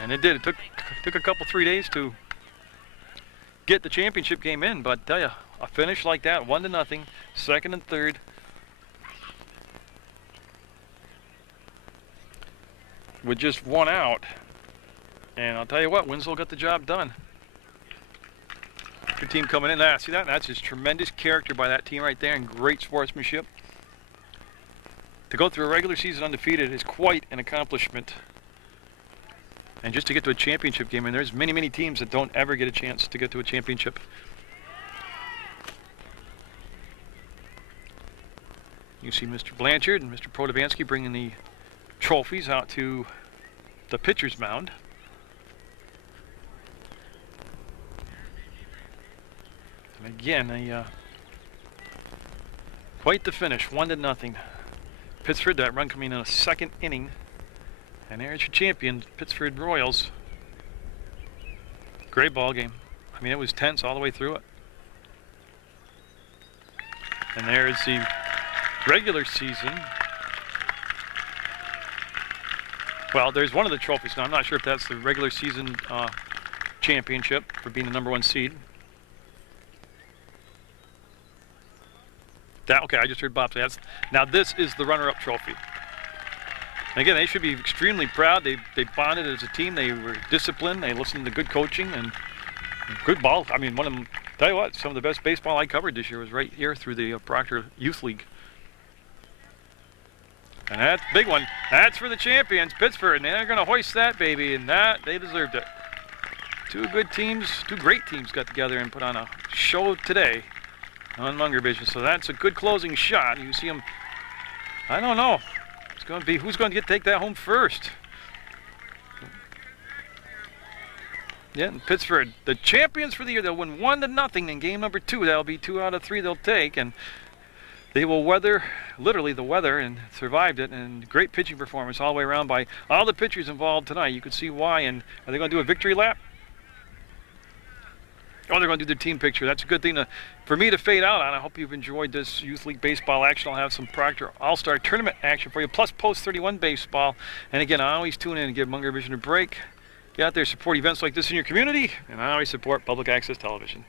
And it did. It took a couple, 3 days to get the championship game in, but I tell you, a finish like that, 1-0, second and third. With just one out. And I'll tell you what, Winslow got the job done. Good team coming in. See that? That's just tremendous character by that team right there, and great sportsmanship. To go through a regular season undefeated is quite an accomplishment. And just to get to a championship game, and there's many, many teams that don't ever get a chance to get to a championship. You see Mr. Blanchard and Mr. Protovansky bringing the trophies out to the pitcher's mound. And again, quite the finish, 1-0. Pittsford, that run coming in a second inning. And there's your champion, Pittsford Royals. Great ball game. I mean, it was tense all the way through it. And there's the regular season. Well, there's one of the trophies now. I'm not sure if that's the regular season championship for being the #1 seed. Okay, I just heard Bob say that. Now this is the runner-up trophy. And again, they should be extremely proud. They bonded as a team. They were disciplined. They listened to good coaching and good ball. I mean, one of them, tell you what, some of the best baseball I covered this year was right here through the Proctor Youth League. And that's a big one. That's for the champions, Pittsford. And they're going to hoist that baby, and that, they deserved it. Two good teams, two great teams got together and put on a show today on Munger Vision. So that's a good closing shot. You see them, I don't know. It's going to be, who's going to take that home first? Yeah, and Pittsford, the champions for the year. They'll win 1-0 in game number 2. That'll be 2 out of 3 they'll take, and they will weather, literally the weather, and survived it. And great pitching performance all the way around by all the pitchers involved tonight. You can see why. And are they going to do a victory lap? Oh, they're going to do their team picture. That's a good thing for me to fade out on. I hope you've enjoyed this Youth League baseball action. I'll have some Proctor All-Star Tournament action for you, plus Post 31 baseball. And again, I always tune in and give Munger Vision a break. Get out there, support events like this in your community, and I always support public access television.